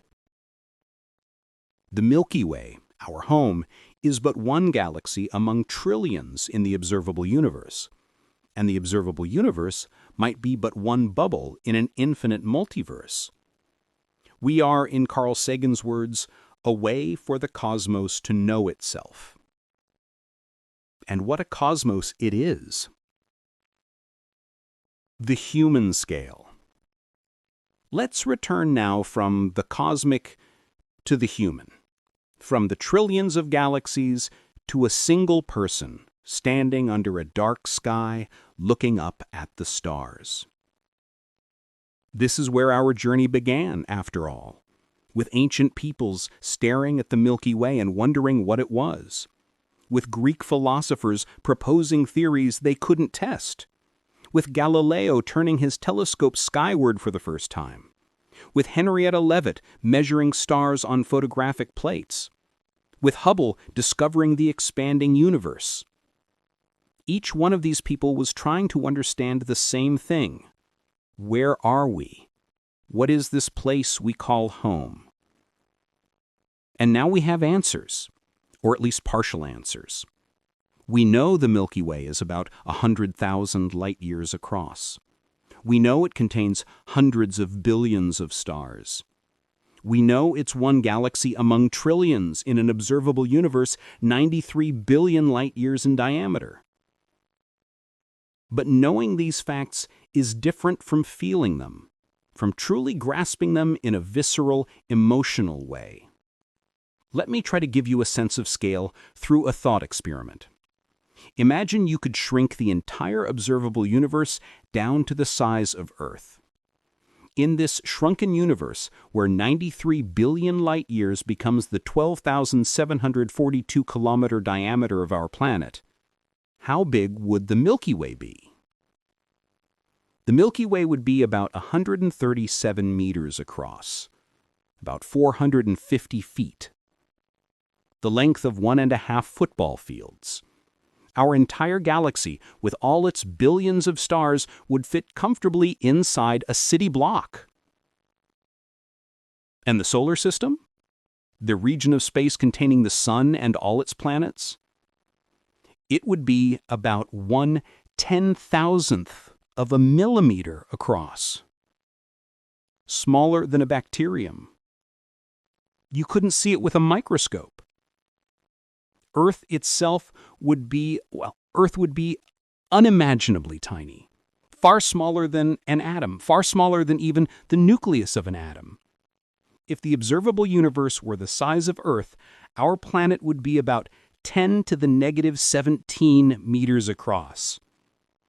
The Milky Way, our home, is but one galaxy among trillions in the observable universe, and the observable universe might be but one bubble in an infinite multiverse. We are, in Carl Sagan's words, a way for the cosmos to know itself. And what a cosmos it is. The human scale. Let's return now from the cosmic to the human, from the trillions of galaxies to a single person standing under a dark sky looking up at the stars. This is where our journey began, after all, with ancient peoples staring at the Milky Way and wondering what it was, with Greek philosophers proposing theories they couldn't test, with Galileo turning his telescope skyward for the first time, with Henrietta Leavitt measuring stars on photographic plates, with Hubble discovering the expanding universe. Each one of these people was trying to understand the same thing. Where are we? What is this place we call home? And now we have answers, or at least partial answers. We know the Milky Way is about 100,000 light-years across. We know it contains hundreds of billions of stars. We know it's one galaxy among trillions in an observable universe 93 billion light-years in diameter. But knowing these facts is different from feeling them, from truly grasping them in a visceral, emotional way. Let me try to give you a sense of scale through a thought experiment. Imagine you could shrink the entire observable universe down to the size of Earth. In this shrunken universe, where 93 billion light-years becomes the 12,742-kilometer diameter of our planet, how big would the Milky Way be? The Milky Way would be about 137 meters across, about 450 feet, the length of 1.5 football fields. Our entire galaxy, with all its billions of stars, would fit comfortably inside a city block. And the solar system? The region of space containing the Sun and all its planets? It would be about 1/10,000th of a millimeter across. Smaller than a bacterium. You couldn't see it with a microscope. Earth itself would be, Earth would be unimaginably tiny, far smaller than an atom, far smaller than even the nucleus of an atom. If the observable universe were the size of Earth, our planet would be about 10 to the negative 17 meters across.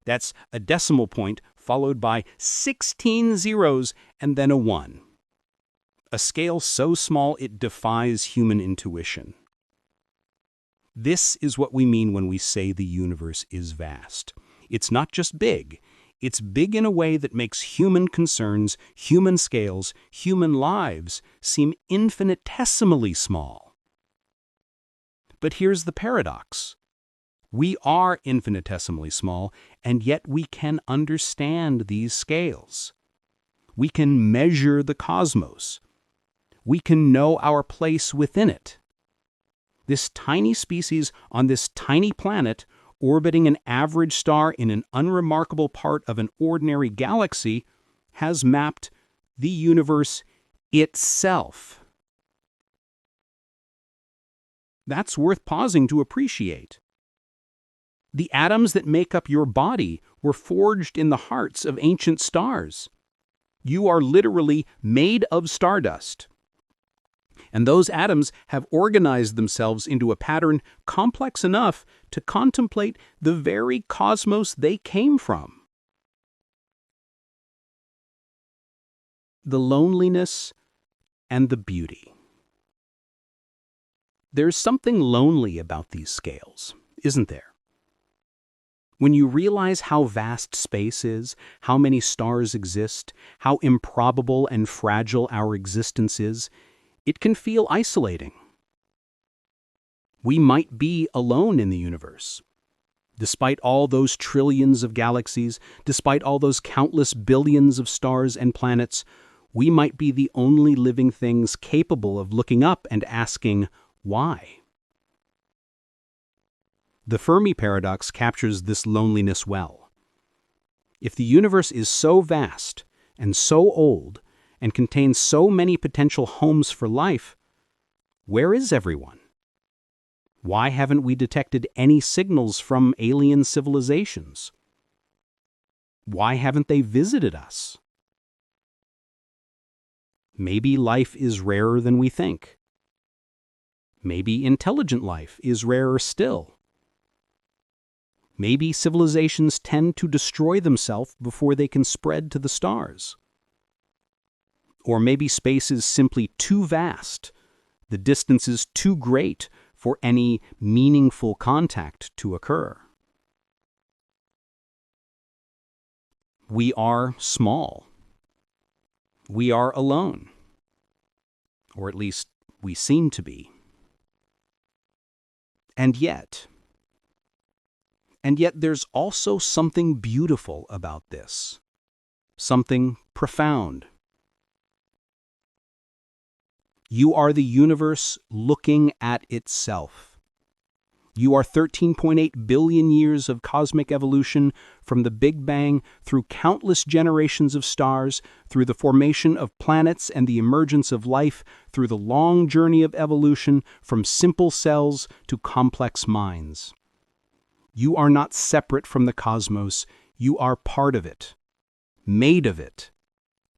That's a decimal point followed by 16 zeros and then a 1. A scale so small it defies human intuition. This is what we mean when we say the universe is vast. It's not just big. It's big in a way that makes human concerns, human scales, human lives seem infinitesimally small. But here's the paradox. We are infinitesimally small, and yet we can understand these scales. We can measure the cosmos. We can know our place within it. This tiny species on this tiny planet, orbiting an average star in an unremarkable part of an ordinary galaxy, has mapped the universe itself. That's worth pausing to appreciate. The atoms that make up your body were forged in the hearts of ancient stars. You are literally made of stardust. And those atoms have organized themselves into a pattern complex enough to contemplate the very cosmos they came from. The loneliness and the beauty. There's something lonely about these scales, isn't there? When you realize how vast space is, how many stars exist, how improbable and fragile our existence is, it can feel isolating. We might be alone in the universe. Despite all those trillions of galaxies, despite all those countless billions of stars and planets, we might be the only living things capable of looking up and asking, why? The Fermi paradox captures this loneliness well. If the universe is so vast and so old and contains so many potential homes for life, where is everyone? Why haven't we detected any signals from alien civilizations? Why haven't they visited us? Maybe life is rarer than we think. Maybe intelligent life is rarer still. Maybe civilizations tend to destroy themselves before they can spread to the stars. Or maybe space is simply too vast, the distance is too great for any meaningful contact to occur. We are small. We are alone. Or at least we seem to be. And yet there's also something beautiful about this. Something profound. You are the universe looking at itself. You are 13.8 billion years of cosmic evolution from the Big Bang through countless generations of stars, through the formation of planets and the emergence of life, through the long journey of evolution from simple cells to complex minds. You are not separate from the cosmos. You are part of it, made of it,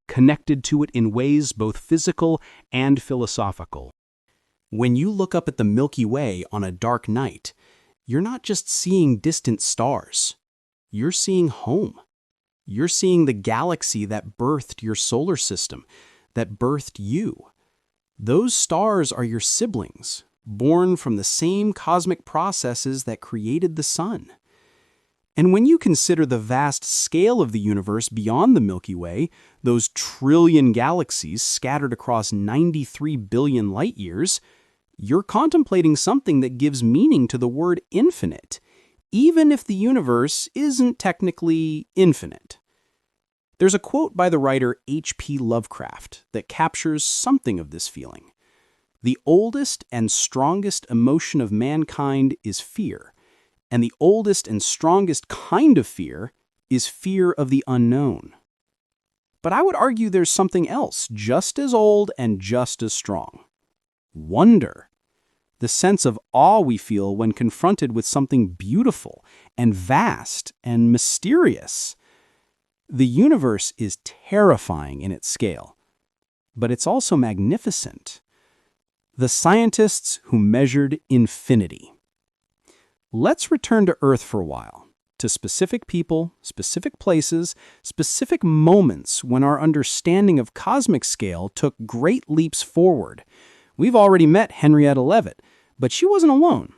connected to it in ways both physical and philosophical. When you look up at the Milky Way on a dark night, you're not just seeing distant stars. You're seeing home. You're seeing the galaxy that birthed your solar system, that birthed you. Those stars are your siblings, born from the same cosmic processes that created the sun. And when you consider the vast scale of the universe beyond the Milky Way, those trillion galaxies scattered across 93 billion light years, you're contemplating something that gives meaning to the word infinite, even if the universe isn't technically infinite. There's a quote by the writer H.P. Lovecraft that captures something of this feeling. The oldest and strongest emotion of mankind is fear, and the oldest and strongest kind of fear is fear of the unknown. But I would argue there's something else just as old and just as strong. Wonder. The sense of awe we feel when confronted with something beautiful and vast and mysterious. The universe is terrifying in its scale, but it's also magnificent. The scientists who measured infinity. Let's return to Earth for a while, to specific people, specific places, specific moments when our understanding of cosmic scale took great leaps forward. We've already met Henrietta Leavitt, but she wasn't alone.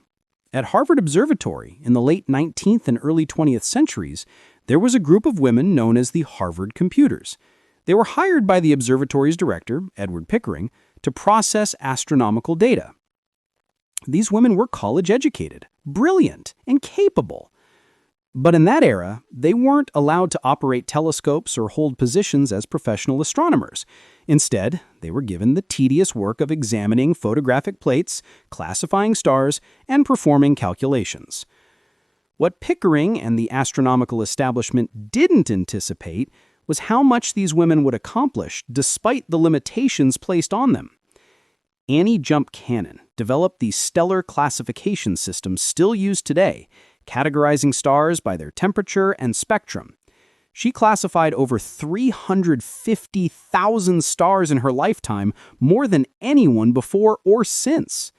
At Harvard Observatory in the late 19th and early 20th centuries, there was a group of women known as the Harvard Computers. They were hired by the observatory's director, Edward Pickering, to process astronomical data. These women were college-educated, brilliant, and capable. But in that era, they weren't allowed to operate telescopes or hold positions as professional astronomers. Instead, they were given the tedious work of examining photographic plates, classifying stars, and performing calculations. What Pickering and the astronomical establishment didn't anticipate was how much these women would accomplish despite the limitations placed on them. Annie Jump Cannon developed the stellar classification system still used today, categorizing stars by their temperature and spectrum. She classified over 350,000 stars in her lifetime, more than anyone before or since.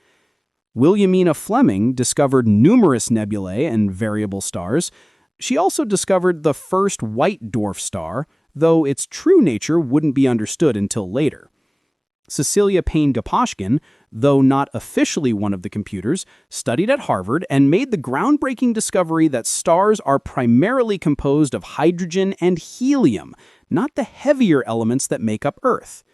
Williamina Fleming discovered numerous nebulae and variable stars. She also discovered the first white dwarf star, though its true nature wouldn't be understood until later. Cecilia Payne-Gaposchkin, though not officially one of the computers, studied at Harvard and made the groundbreaking discovery that stars are primarily composed of hydrogen and helium, not the heavier elements that make up Earth.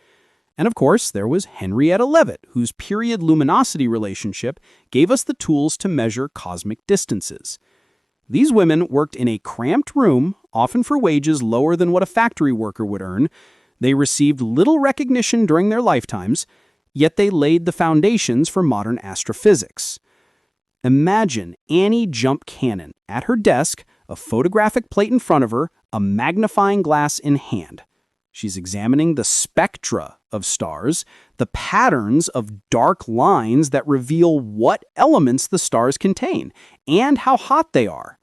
And of course, there was Henrietta Leavitt, whose period luminosity relationship gave us the tools to measure cosmic distances. These women worked in a cramped room, often for wages lower than what a factory worker would earn. They received little recognition during their lifetimes, yet they laid the foundations for modern astrophysics. Imagine Annie Jump Cannon at her desk, a photographic plate in front of her, a magnifying glass in hand. She's examining the spectra of stars, the patterns of dark lines that reveal what elements the stars contain and how hot they are.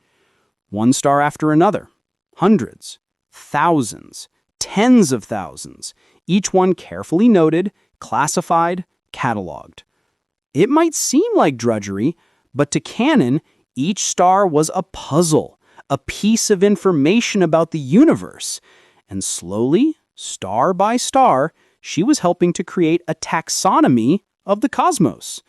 One star after another, hundreds, thousands, tens of thousands, each one carefully noted, classified, cataloged. It might seem like drudgery, but to Cannon, each star was a puzzle, a piece of information about the universe. And slowly, star by star, she was helping to create a taxonomy of the cosmos.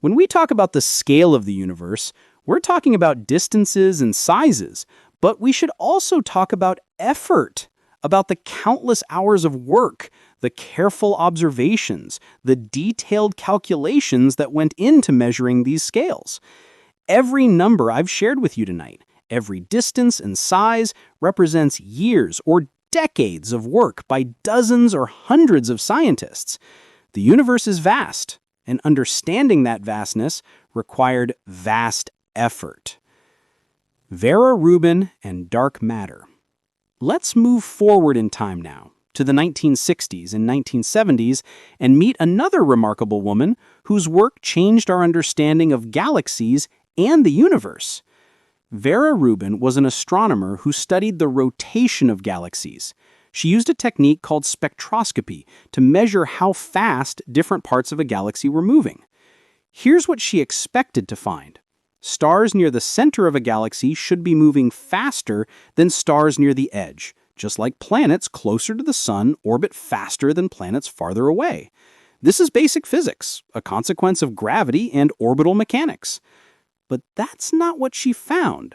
When we talk about the scale of the universe, we're talking about distances and sizes, but we should also talk about effort, about the countless hours of work, the careful observations, the detailed calculations that went into measuring these scales. Every number I've shared with you tonight, every distance and size, represents years or decades of work by dozens or hundreds of scientists. The universe is vast, and understanding that vastness required vast effort. Vera Rubin and dark matter. Let's move forward in time now, to the 1960s and 1970s, and meet another remarkable woman whose work changed our understanding of galaxies and the universe. Vera Rubin was an astronomer who studied the rotation of galaxies. She used a technique called spectroscopy to measure how fast different parts of a galaxy were moving. Here's what she expected to find. Stars near the center of a galaxy should be moving faster than stars near the edge, just like planets closer to the sun orbit faster than planets farther away. This is basic physics, a consequence of gravity and orbital mechanics. But that's not what she found.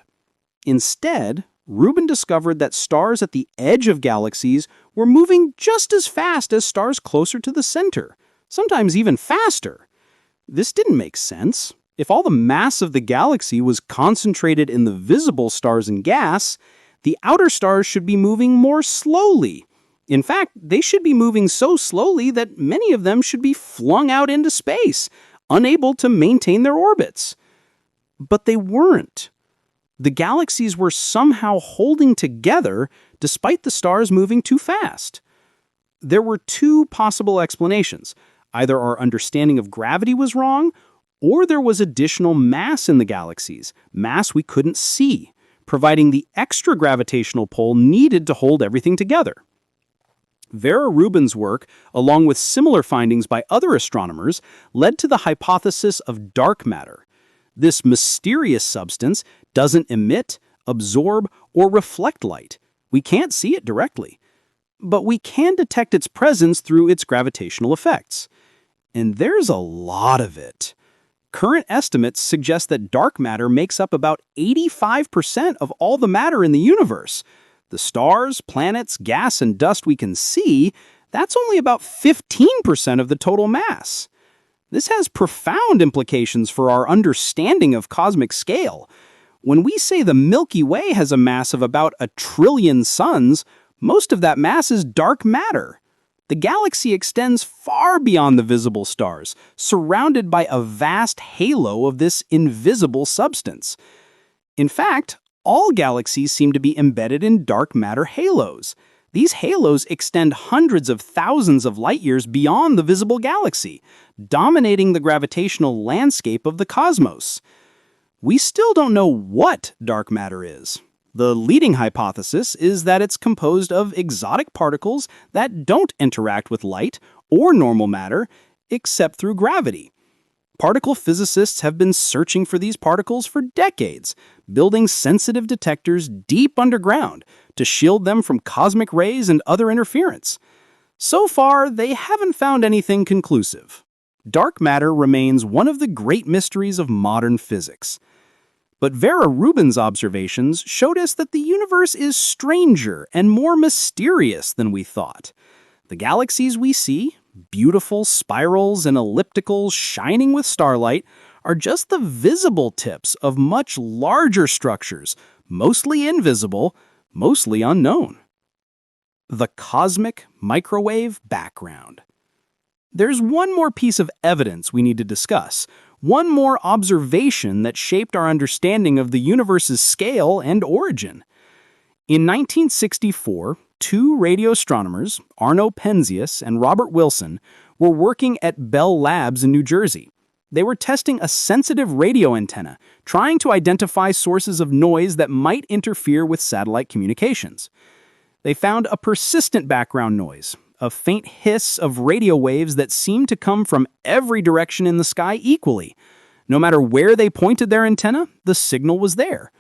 Instead, Rubin discovered that stars at the edge of galaxies were moving just as fast as stars closer to the center, sometimes even faster. This didn't make sense. If all the mass of the galaxy was concentrated in the visible stars and gas, the outer stars should be moving more slowly. In fact, they should be moving so slowly that many of them should be flung out into space, unable to maintain their orbits. But they weren't. The galaxies were somehow holding together despite the stars moving too fast. There were two possible explanations. Either our understanding of gravity was wrong, or there was additional mass in the galaxies, mass we couldn't see, providing the extra gravitational pull needed to hold everything together. Vera Rubin's work, along with similar findings by other astronomers, led to the hypothesis of dark matter. This mysterious substance doesn't emit, absorb, or reflect light. We can't see it directly, but we can detect its presence through its gravitational effects. And there's a lot of it. Current estimates suggest that dark matter makes up about 85% of all the matter in the universe. The stars, planets, gas, and dust we can see, that's only about 15% of the total mass. This has profound implications for our understanding of cosmic scale. When we say the Milky Way has a mass of about 1 trillion suns, most of that mass is dark matter. The galaxy extends far beyond the visible stars, surrounded by a vast halo of this invisible substance. In fact, all galaxies seem to be embedded in dark matter halos. These halos extend hundreds of thousands of light years beyond the visible galaxy, dominating the gravitational landscape of the cosmos. We still don't know what dark matter is. The leading hypothesis is that it's composed of exotic particles that don't interact with light or normal matter except through gravity. Particle physicists have been searching for these particles for decades, building sensitive detectors deep underground to shield them from cosmic rays and other interference. So far, they haven't found anything conclusive. Dark matter remains one of the great mysteries of modern physics. But Vera Rubin's observations showed us that the universe is stranger and more mysterious than we thought. The galaxies we see, beautiful spirals and ellipticals shining with starlight, are just the visible tips of much larger structures, mostly invisible, mostly unknown. The cosmic microwave background. There's one more piece of evidence we need to discuss, one more observation that shaped our understanding of the universe's scale and origin. In 1964, Two radio astronomers, Arno Penzias and Robert Wilson, were working at Bell Labs in New Jersey. They were testing a sensitive radio antenna, trying to identify sources of noise that might interfere with satellite communications. They found a persistent background noise, a faint hiss of radio waves that seemed to come from every direction in the sky equally. No matter where they pointed their antenna, the signal was there.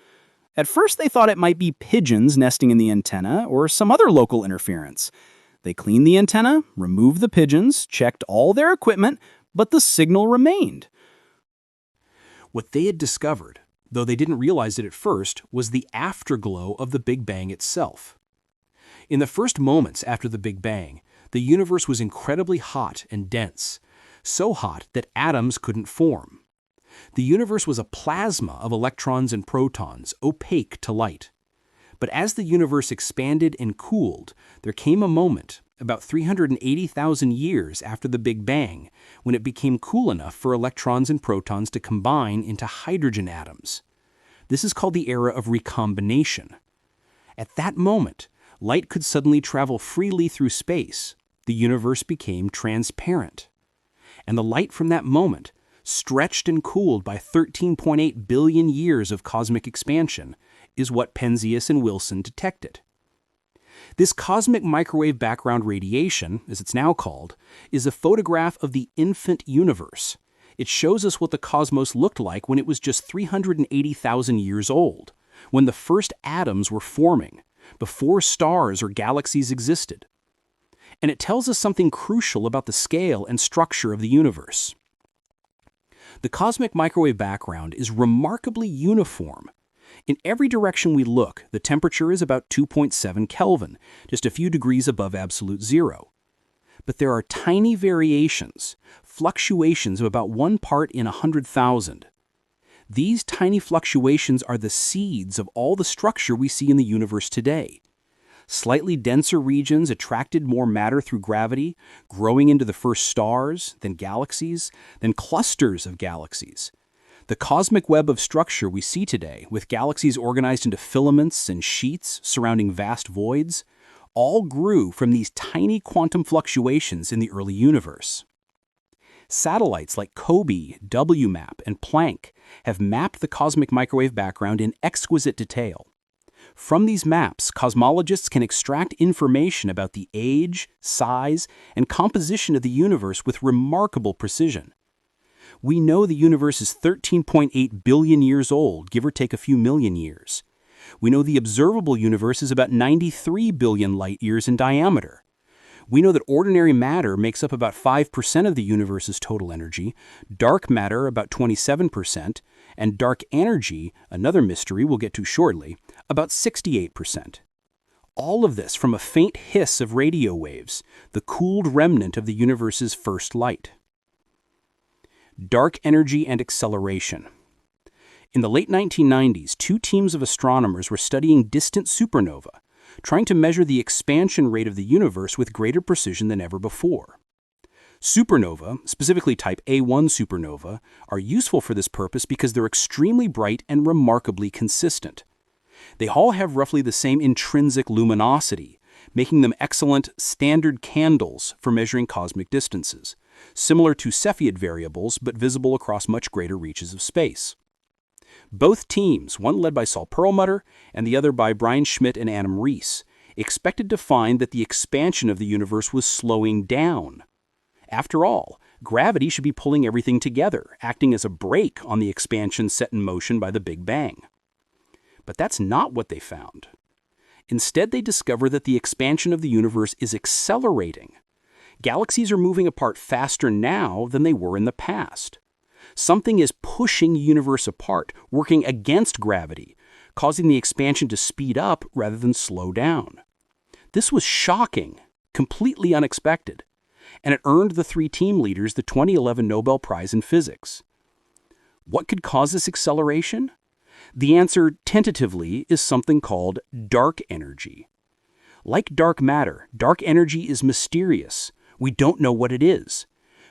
At first, they thought it might be pigeons nesting in the antenna or some other local interference. They cleaned the antenna, removed the pigeons, checked all their equipment, but the signal remained. What they had discovered, though they didn't realize it at first, was the afterglow of the Big Bang itself. In the first moments after the Big Bang, the universe was incredibly hot and dense, so hot that atoms couldn't form. The universe was a plasma of electrons and protons, opaque to light. But as the universe expanded and cooled, there came a moment, about 380,000 years after the Big Bang, when it became cool enough for electrons and protons to combine into hydrogen atoms. This is called the era of recombination. At that moment, light could suddenly travel freely through space. The universe became transparent. And the light from that moment, stretched and cooled by 13.8 billion years of cosmic expansion, is what Penzias and Wilson detected. This cosmic microwave background radiation, as it's now called, is a photograph of the infant universe. It shows us what the cosmos looked like when it was just 380,000 years old, when the first atoms were forming, before stars or galaxies existed. And it tells us something crucial about the scale and structure of the universe. The cosmic microwave background is remarkably uniform. In every direction we look, the temperature is about 2.7 Kelvin, just a few degrees above absolute zero. But there are tiny variations, fluctuations of about 1 part in 100,000. These tiny fluctuations are the seeds of all the structure we see in the universe today. Slightly denser regions attracted more matter through gravity, growing into the first stars, then galaxies, then clusters of galaxies. The cosmic web of structure we see today, with galaxies organized into filaments and sheets surrounding vast voids, all grew from these tiny quantum fluctuations in the early universe. Satellites like COBE, WMAP, and Planck have mapped the cosmic microwave background in exquisite detail. From these maps, cosmologists can extract information about the age, size, and composition of the universe with remarkable precision. We know the universe is 13.8 billion years old, give or take a few million years. We know the observable universe is about 93 billion light-years in diameter. We know that ordinary matter makes up about 5% of the universe's total energy, dark matter about 27%, and dark energy, another mystery we'll get to shortly, about 68%. All of this from a faint hiss of radio waves, the cooled remnant of the universe's first light. Dark energy and acceleration. In the late 1990s, two teams of astronomers were studying distant supernova, trying to measure the expansion rate of the universe with greater precision than ever before. Supernova, specifically type A1 supernova, are useful for this purpose because they're extremely bright and remarkably consistent. They all have roughly the same intrinsic luminosity, making them excellent standard candles for measuring cosmic distances, similar to Cepheid variables but visible across much greater reaches of space. Both teams, one led by Saul Perlmutter and the other by Brian Schmidt and Adam Rees, expected to find that the expansion of the universe was slowing down. After all, gravity should be pulling everything together, acting as a brake on the expansion set in motion by the Big Bang. But that's not what they found. Instead, they discovered that the expansion of the universe is accelerating. Galaxies are moving apart faster now than they were in the past. Something is pushing the universe apart, working against gravity, causing the expansion to speed up rather than slow down. This was shocking, completely unexpected, and it earned the three team leaders the 2011 Nobel Prize in Physics. What could cause this acceleration? The answer, tentatively, is something called dark energy. Like dark matter, dark energy is mysterious. We don't know what it is.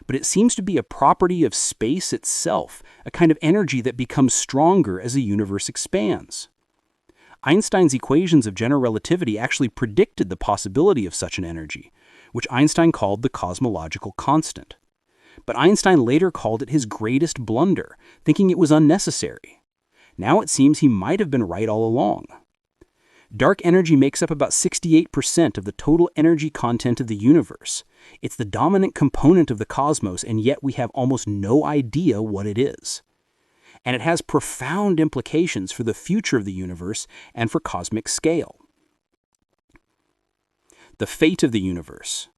But it seems to be a property of space itself, a kind of energy that becomes stronger as the universe expands. Einstein's equations of general relativity actually predicted the possibility of such an energy, which Einstein called the cosmological constant. But Einstein later called it his greatest blunder, thinking it was unnecessary. Now it seems he might have been right all along. Dark energy makes up about 68% of the total energy content of the universe. It's the dominant component of the cosmos, and yet we have almost no idea what it is. And it has profound implications for the future of the universe and for cosmic scale. The fate of the universe.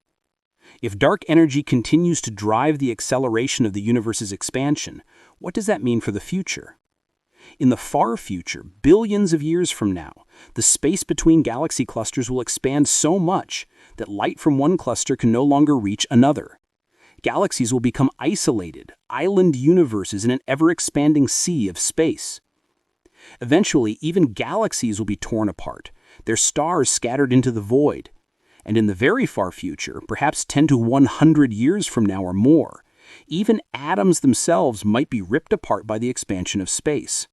If dark energy continues to drive the acceleration of the universe's expansion, what does that mean for the future? In the far future, billions of years from now, the space between galaxy clusters will expand so much that light from one cluster can no longer reach another. Galaxies will become isolated, island universes in an ever-expanding sea of space. Eventually, even galaxies will be torn apart, their stars scattered into the void. And in the very far future, perhaps 10 to 100 years from now or more, even atoms themselves might be ripped apart by the expansion of space.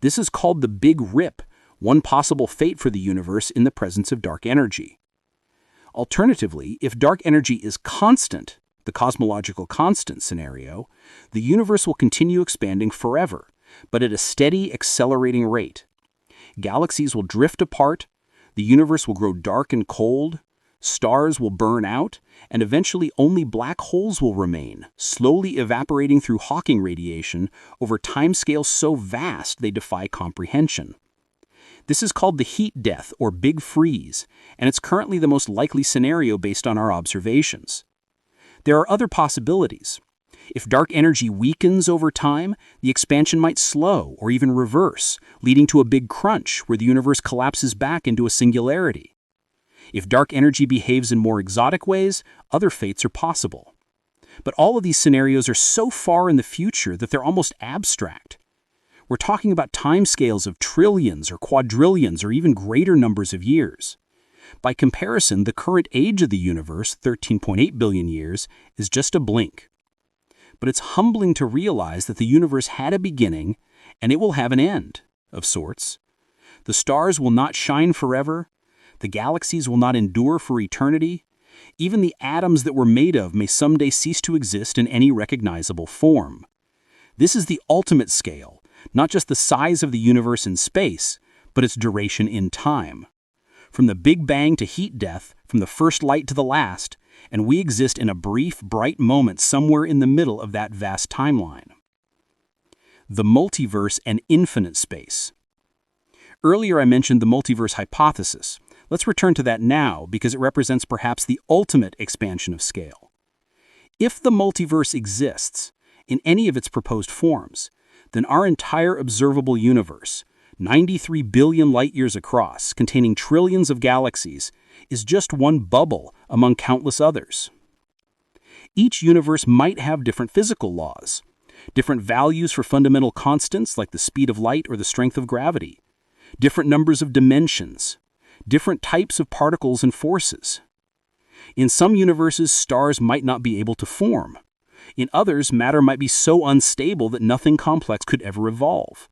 This is called the Big Rip, one possible fate for the universe in the presence of dark energy. Alternatively, if dark energy is constant, the cosmological constant scenario, the universe will continue expanding forever, but at a steady, accelerating rate. Galaxies will drift apart, the universe will grow dark and cold, stars will burn out, and eventually only black holes will remain, slowly evaporating through Hawking radiation over timescales so vast they defy comprehension. This is called the heat death or big freeze, and it's currently the most likely scenario based on our observations. There are other possibilities. If dark energy weakens over time, the expansion might slow or even reverse, leading to a big crunch where the universe collapses back into a singularity. If dark energy behaves in more exotic ways, other fates are possible. But all of these scenarios are so far in the future that they're almost abstract. We're talking about timescales of trillions or quadrillions or even greater numbers of years. By comparison, the current age of the universe, 13.8 billion years, is just a blink. But it's humbling to realize that the universe had a beginning, and it will have an end, of sorts. The stars will not shine forever. The galaxies will not endure for eternity. Even the atoms that we're made of may someday cease to exist in any recognizable form. This is the ultimate scale, not just the size of the universe in space, but its duration in time. From the Big Bang to heat death, from the first light to the last, and we exist in a brief, bright moment somewhere in the middle of that vast timeline. The multiverse and infinite space. Earlier I mentioned the multiverse hypothesis. Let's return to that now because it represents perhaps the ultimate expansion of scale. If the multiverse exists, in any of its proposed forms, then our entire observable universe, 93 billion light-years across, containing trillions of galaxies, is just one bubble among countless others. Each universe might have different physical laws, different values for fundamental constants like the speed of light or the strength of gravity, different numbers of dimensions, different types of particles and forces. In some universes, stars might not be able to form. In others, matter might be so unstable that nothing complex could ever evolve.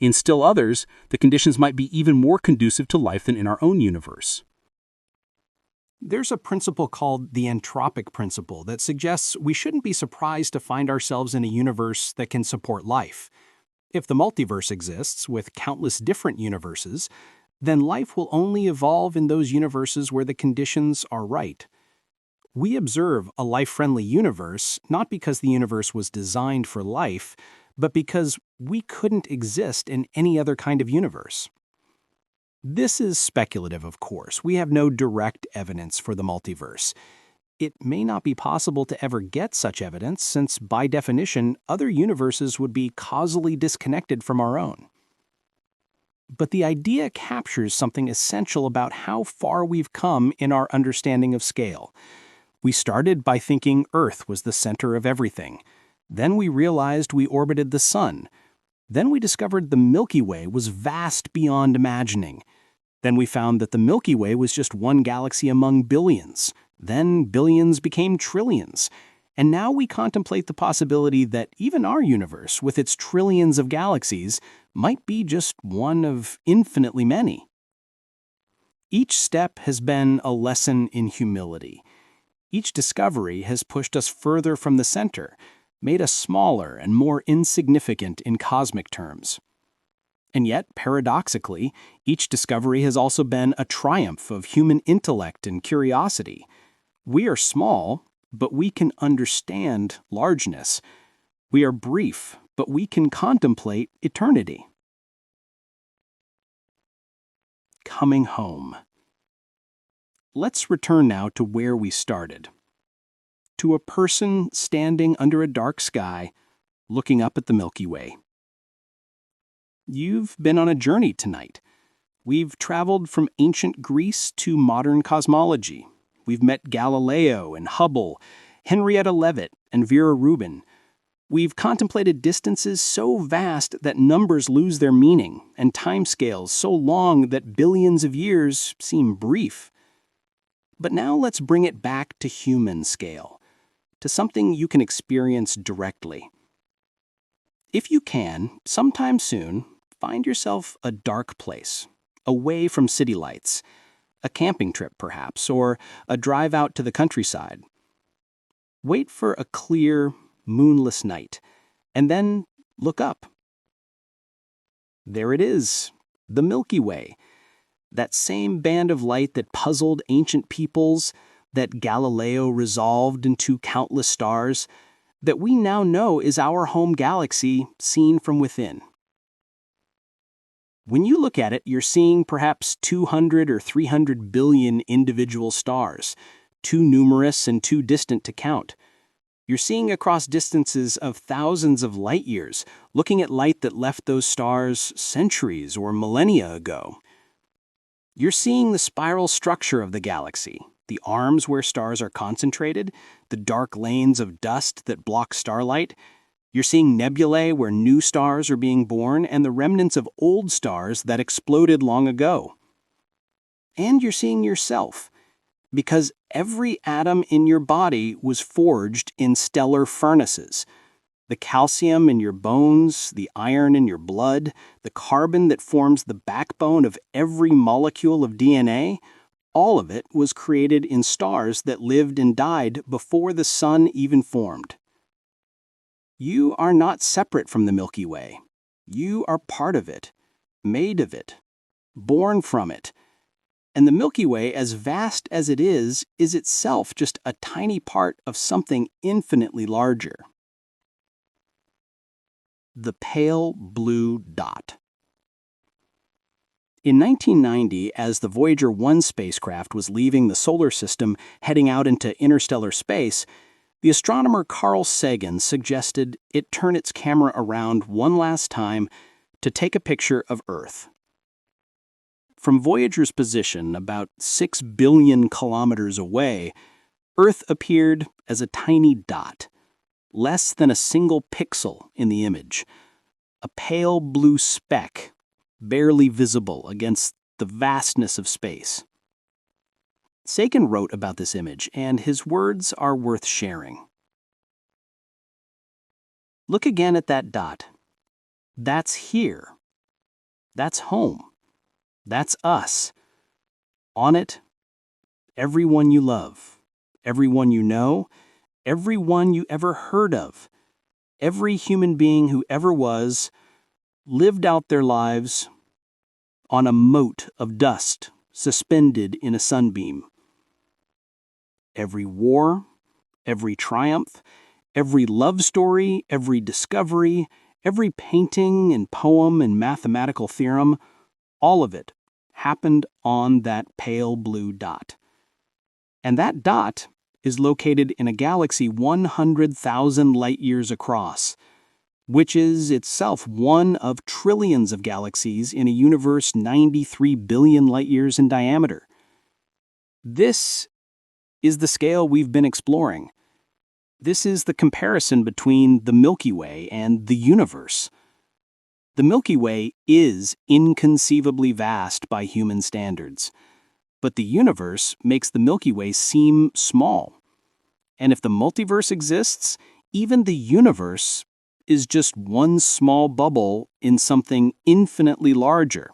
In still others, the conditions might be even more conducive to life than in our own universe. There's a principle called the entropic principle that suggests we shouldn't be surprised to find ourselves in a universe that can support life. If the multiverse exists with countless different universes, then life will only evolve in those universes where the conditions are right. We observe a life-friendly universe not because the universe was designed for life, but because we couldn't exist in any other kind of universe. This is speculative, of course. We have no direct evidence for the multiverse. It may not be possible to ever get such evidence since, by definition, other universes would be causally disconnected from our own. But the idea captures something essential about how far we've come in our understanding of scale. We started by thinking Earth was the center of everything. Then we realized we orbited the Sun. Then we discovered the Milky Way was vast beyond imagining. Then we found that the Milky Way was just one galaxy among billions. Then billions became trillions. And now we contemplate the possibility that even our universe, with its trillions of galaxies, might be just one of infinitely many. Each step has been a lesson in humility. Each discovery has pushed us further from the center, made us smaller and more insignificant in cosmic terms. And yet, paradoxically, each discovery has also been a triumph of human intellect and curiosity. We are small, but we can understand largeness. We are brief, but we can contemplate eternity. Coming home. Let's return now to where we started. To a person standing under a dark sky, looking up at the Milky Way. You've been on a journey tonight. We've traveled from ancient Greece to modern cosmology. We've met Galileo and Hubble, Henrietta Leavitt and Vera Rubin. We've contemplated distances so vast that numbers lose their meaning, and timescales so long that billions of years seem brief. But now let's bring it back to human scale, to something you can experience directly. If you can, sometime soon, find yourself a dark place, away from city lights, a camping trip perhaps, or a drive out to the countryside. Wait for a clear, moonless night, and then look up. There it is, the Milky Way, that same band of light that puzzled ancient peoples, that Galileo resolved into countless stars, that we now know is our home galaxy seen from within. When you look at it, you're seeing perhaps 200 or 300 billion individual stars, too numerous and too distant to count. You're seeing across distances of thousands of light years, looking at light that left those stars centuries or millennia ago. You're seeing the spiral structure of the galaxy, the arms where stars are concentrated, the dark lanes of dust that block starlight. You're seeing nebulae where new stars are being born and the remnants of old stars that exploded long ago. And you're seeing yourself, because every atom in your body was forged in stellar furnaces. The calcium in your bones, the iron in your blood, the carbon that forms the backbone of every molecule of DNA, all of it was created in stars that lived and died before the sun even formed. You are not separate from the Milky Way. You are part of it, made of it, born from it. And the Milky Way, as vast as it is itself just a tiny part of something infinitely larger. The pale blue dot. In 1990, as the Voyager 1 spacecraft was leaving the solar system heading out into interstellar space, the astronomer Carl Sagan suggested it turn its camera around one last time to take a picture of Earth. From Voyager's position, about 6 billion kilometers away, Earth appeared as a tiny dot, less than a single pixel in the image, a pale blue speck, barely visible against the vastness of space. Sagan wrote about this image, and his words are worth sharing. Look again at that dot. That's here. That's home. That's us. On it, everyone you love, everyone you know, everyone you ever heard of, every human being who ever was, lived out their lives on a mote of dust suspended in a sunbeam. Every war, every triumph, every love story, every discovery, every painting and poem and mathematical theorem, all of it happened on that pale blue dot. And that dot is located in a galaxy 100,000 light-years across, which is itself one of trillions of galaxies in a universe 93 billion light-years in diameter. This is the scale we've been exploring. This is the comparison between the Milky Way and the universe. The Milky Way is inconceivably vast by human standards, but the universe makes the Milky Way seem small. And if the multiverse exists, even the universe is just one small bubble in something infinitely larger.